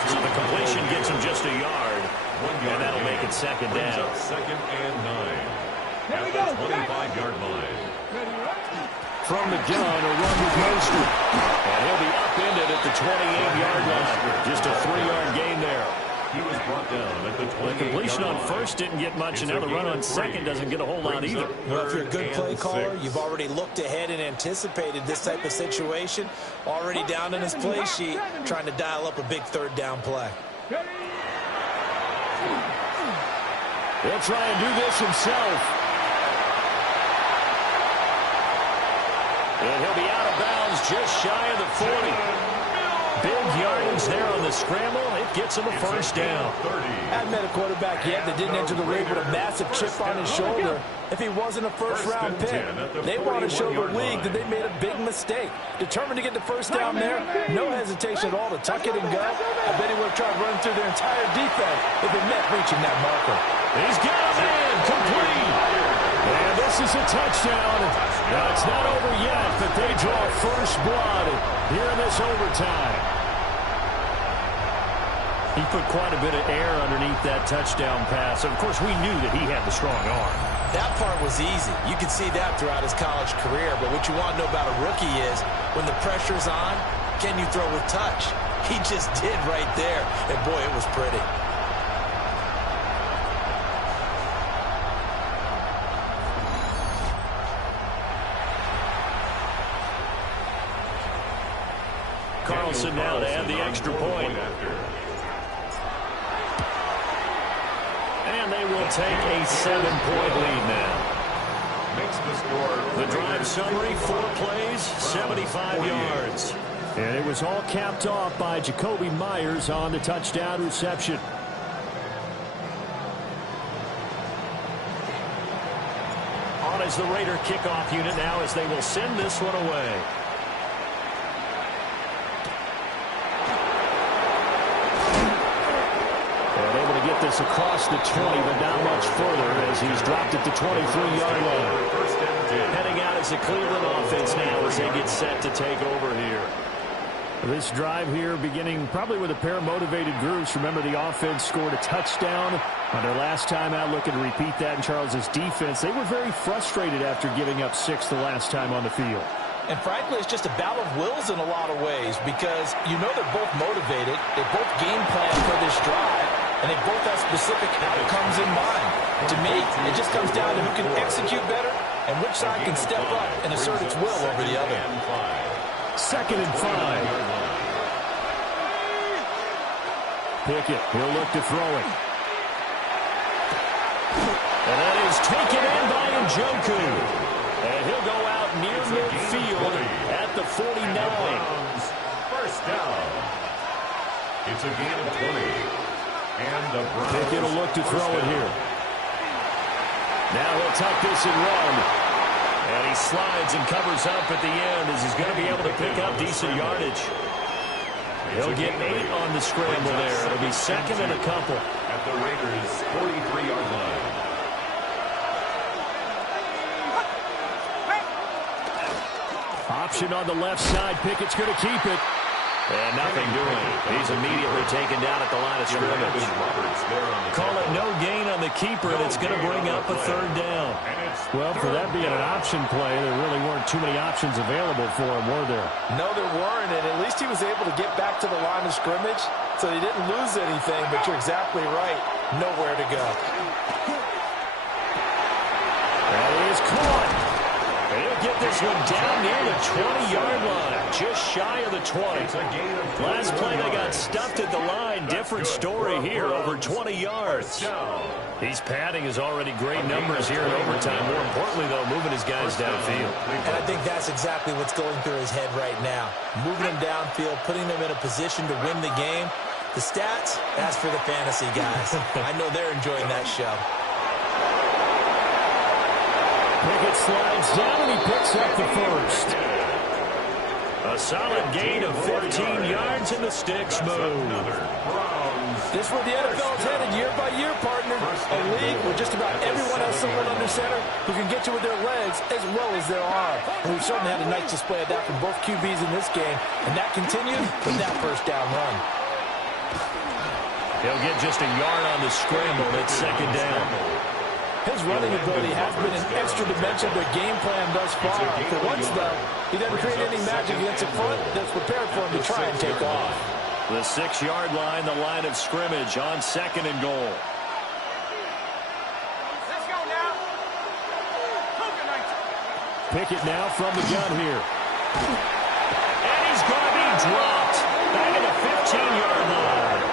So the completion gets him just a yard, and that'll make it second down. Second and 9 at the 25-yard line. From the gun, a run with Mostert. And he'll be upended at the 28-yard line. Just a 3-yard gain there. He was brought down at the 28-yard line. The completion on first didn't get much, and now the run on second doesn't get a whole lot either. Well, if you're a good play caller, you've already looked ahead and anticipated this type of situation. Already down in his play sheet, trying to dial up a big third down play. He'll try and do this himself. And he'll be out of bounds just shy of the 40. Big yardage there on the scramble. It gets him a first down. I haven't met a quarterback yet that didn't enter the league with a massive chip on his shoulder. If he wasn't a first-round pick, they want to show the league that they made a big mistake. Determined to get the first down there, no hesitation at all to tuck it and go. I bet he would have tried running through their entire defense if it meant reaching that marker. He's got a man complete. And this is a touchdown. Now, it's not over yet, but they draw first blood here in this overtime. He put quite a bit of air underneath that touchdown pass. Of course, we knew that he had the strong arm. That part was easy. You could see that throughout his college career. But what you want to know about a rookie is when the pressure's on, can you throw with touch? He just did right there. And, boy, it was pretty. Carlson now to add the extra point. And they will take a 7-point lead now. Makes the score. The drive summary, 4 plays, 75 yards. And it was all capped off by Jacoby Myers on the touchdown reception. On as the Raider kickoff unit now as they will send this one away. Get this across the 20, but not much further as he's dropped at the 23-yard line. Heading out as the Cleveland offense now as they get set to take over here. This drive here beginning probably with a pair of motivated groups. Remember, the offense scored a touchdown on their last time out. Looking to repeat that in Charles's defense. They were very frustrated after giving up 6 the last time on the field. And frankly, it's just a battle of wills in a lot of ways because you know they're both motivated. They both game plan for this drive. And they both have specific outcomes in mind. To me, it just comes down to who can execute better and which side can step up and assert its will over the other. 2nd and 5. Pickett, he'll look to throw it. And that is taken in by Njoku. And he'll go out near midfield at the 49. First down. It's a gain of 20. Pickett will look to throw it here. Now he'll tuck this and run. And he slides and covers up at the end as he's going to be able to pick up decent yardage. He'll get 8 on the scramble there. It'll be 2nd and a couple. At the Raiders' 43-yard line. Option on the left side. Pickett's going to keep it. And nothing doing. He's immediately taken down at the line of scrimmage. Call it no gain on the keeper, and it's going to bring up a 3rd down. Well, for that being an option play, there really weren't too many options available for him, were there? No, there weren't, and at least he was able to get back to the line of scrimmage, so he didn't lose anything, but you're exactly right. Nowhere to go. That is caught. He'll get this one down near the 20-yard line, just shy of the 20. Last play, they got stuffed at the line. Different story here, over 20 yards. He's padding his already great numbers here in overtime. More importantly, though, moving his guys downfield. And I think that's exactly what's going through his head right now. Moving him downfield, putting him in a position to win the game. The stats, that's for the fantasy guys. I know they're enjoying that show. Pickett slides down, and he picks up the first. A solid gain of 15 yards in the sticks move. This is where the NFL is headed year by year, partner. A league where just about everyone has someone under center who can get you with their legs as well as their arm. And we've certainly had a nice display of that from both QBs in this game, and that continued with that first down run. He'll get just a yard on the scramble at second down. His running ability has been an extra dimension to the game plan thus far. For once, though, he doesn't create any magic against a front that's prepared for him to try and take off. The 6-yard line, the line of scrimmage on second and goal. Let's go now. Pickett now from the gun here. And he's going to be dropped back at the 15-yard line.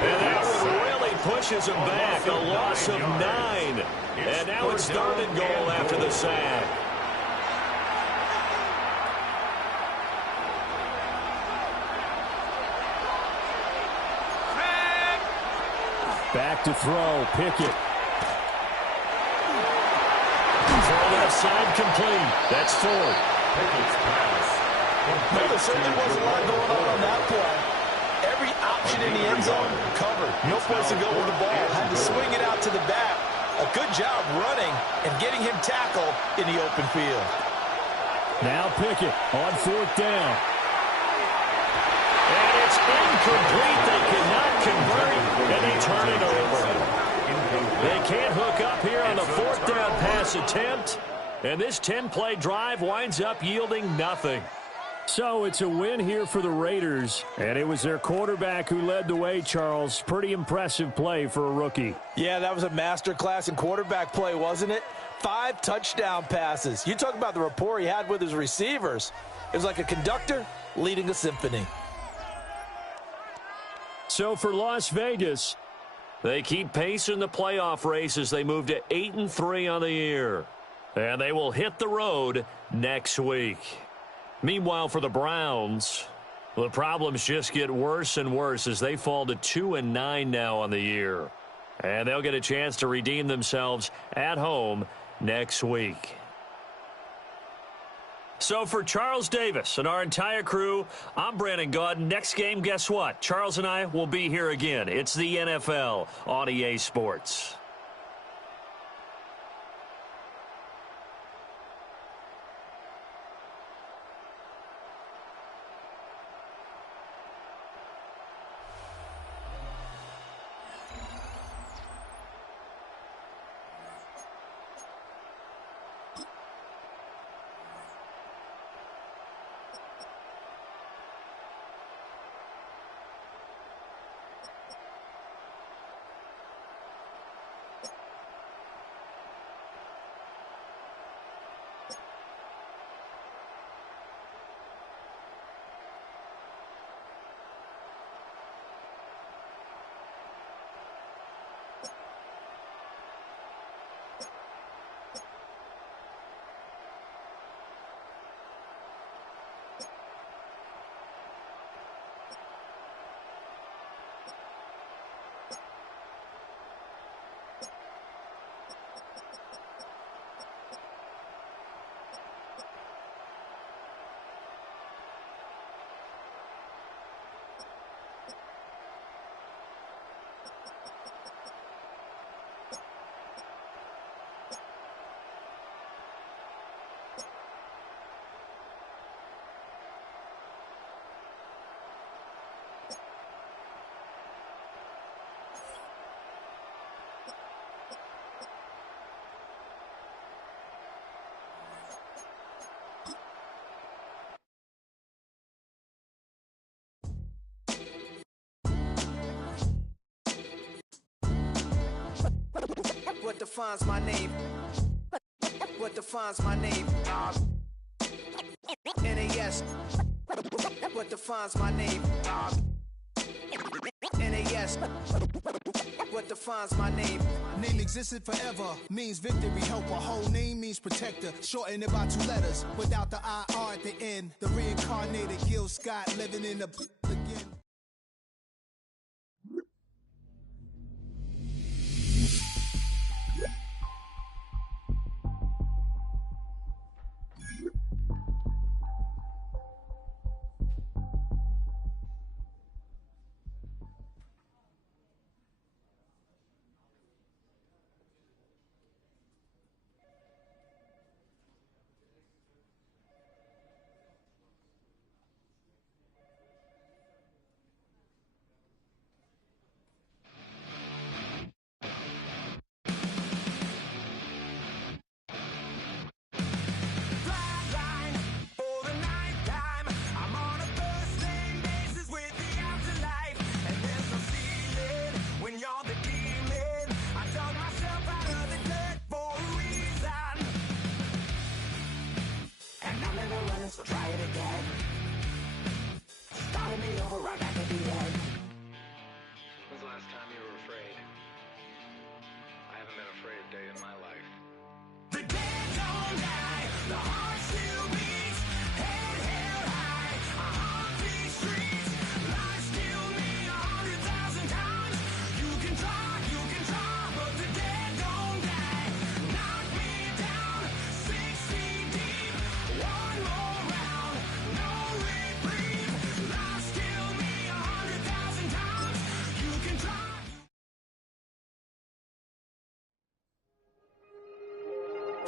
And that one really pushes him back. A loss of 9. And now it's third and goal after the sack. Back to throw, Pickett. Throw it aside, complete. That's 4. Pickett's pass. No, there certainly was a lot going on that play. Every option in the end zone covered. No place to go with the ball. Had to swing it out to the back. A good job running and getting him tackled in the open field. Now Pickett on 4th down. And it's incomplete. They cannot convert, and they turn it over. They can't hook up here on the 4th down pass attempt, and this 10-play drive winds up yielding nothing. So it's a win here for the Raiders, and it was their quarterback who led the way, Charles. Pretty impressive play for a rookie. Yeah, that was a masterclass in quarterback play, wasn't it? 5 touchdown passes. You talk about the rapport he had with his receivers. It was like a conductor leading a symphony. So for Las Vegas, they keep pace in the playoff race as they move to 8-3 on the year. And they will hit the road next week. Meanwhile, for the Browns, the problems just get worse and worse as they fall to 2-9 now on the year. And they'll get a chance to redeem themselves at home next week. So for Charles Davis and our entire crew, I'm Brandon Gaudin. Next game, guess what? Charles and I will be here again. It's the NFL on EA Sports. What defines my name? What defines my name? NAS. What defines my name? NAS. What defines my name? Name existed forever, means victory, help. A whole name means protector. Shorten it by 2 letters, without the IR at the end. The reincarnated Gil Scott living in the again.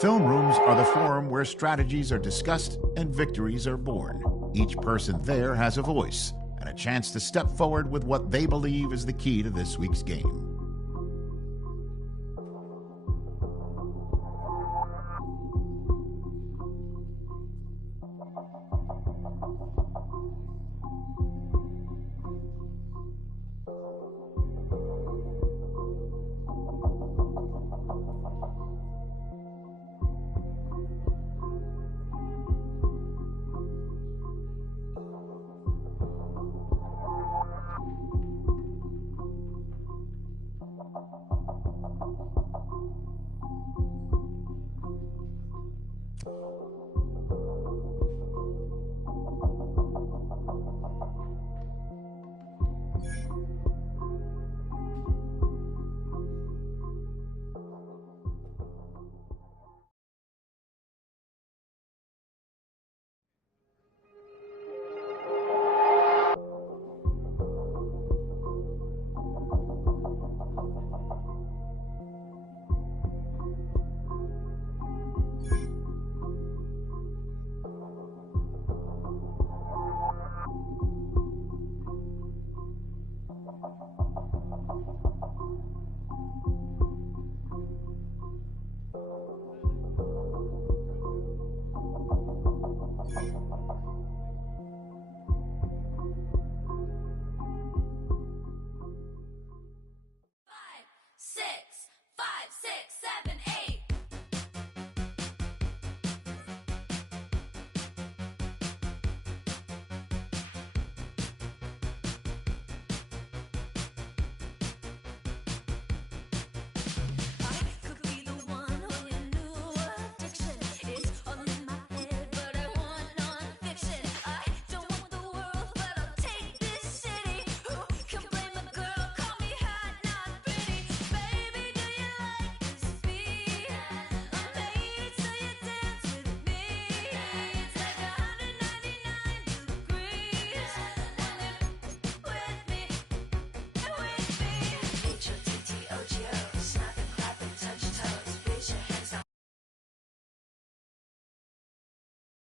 Film rooms are the forum where strategies are discussed and victories are born. Each person there has a voice and a chance to step forward with what they believe is the key to this week's game.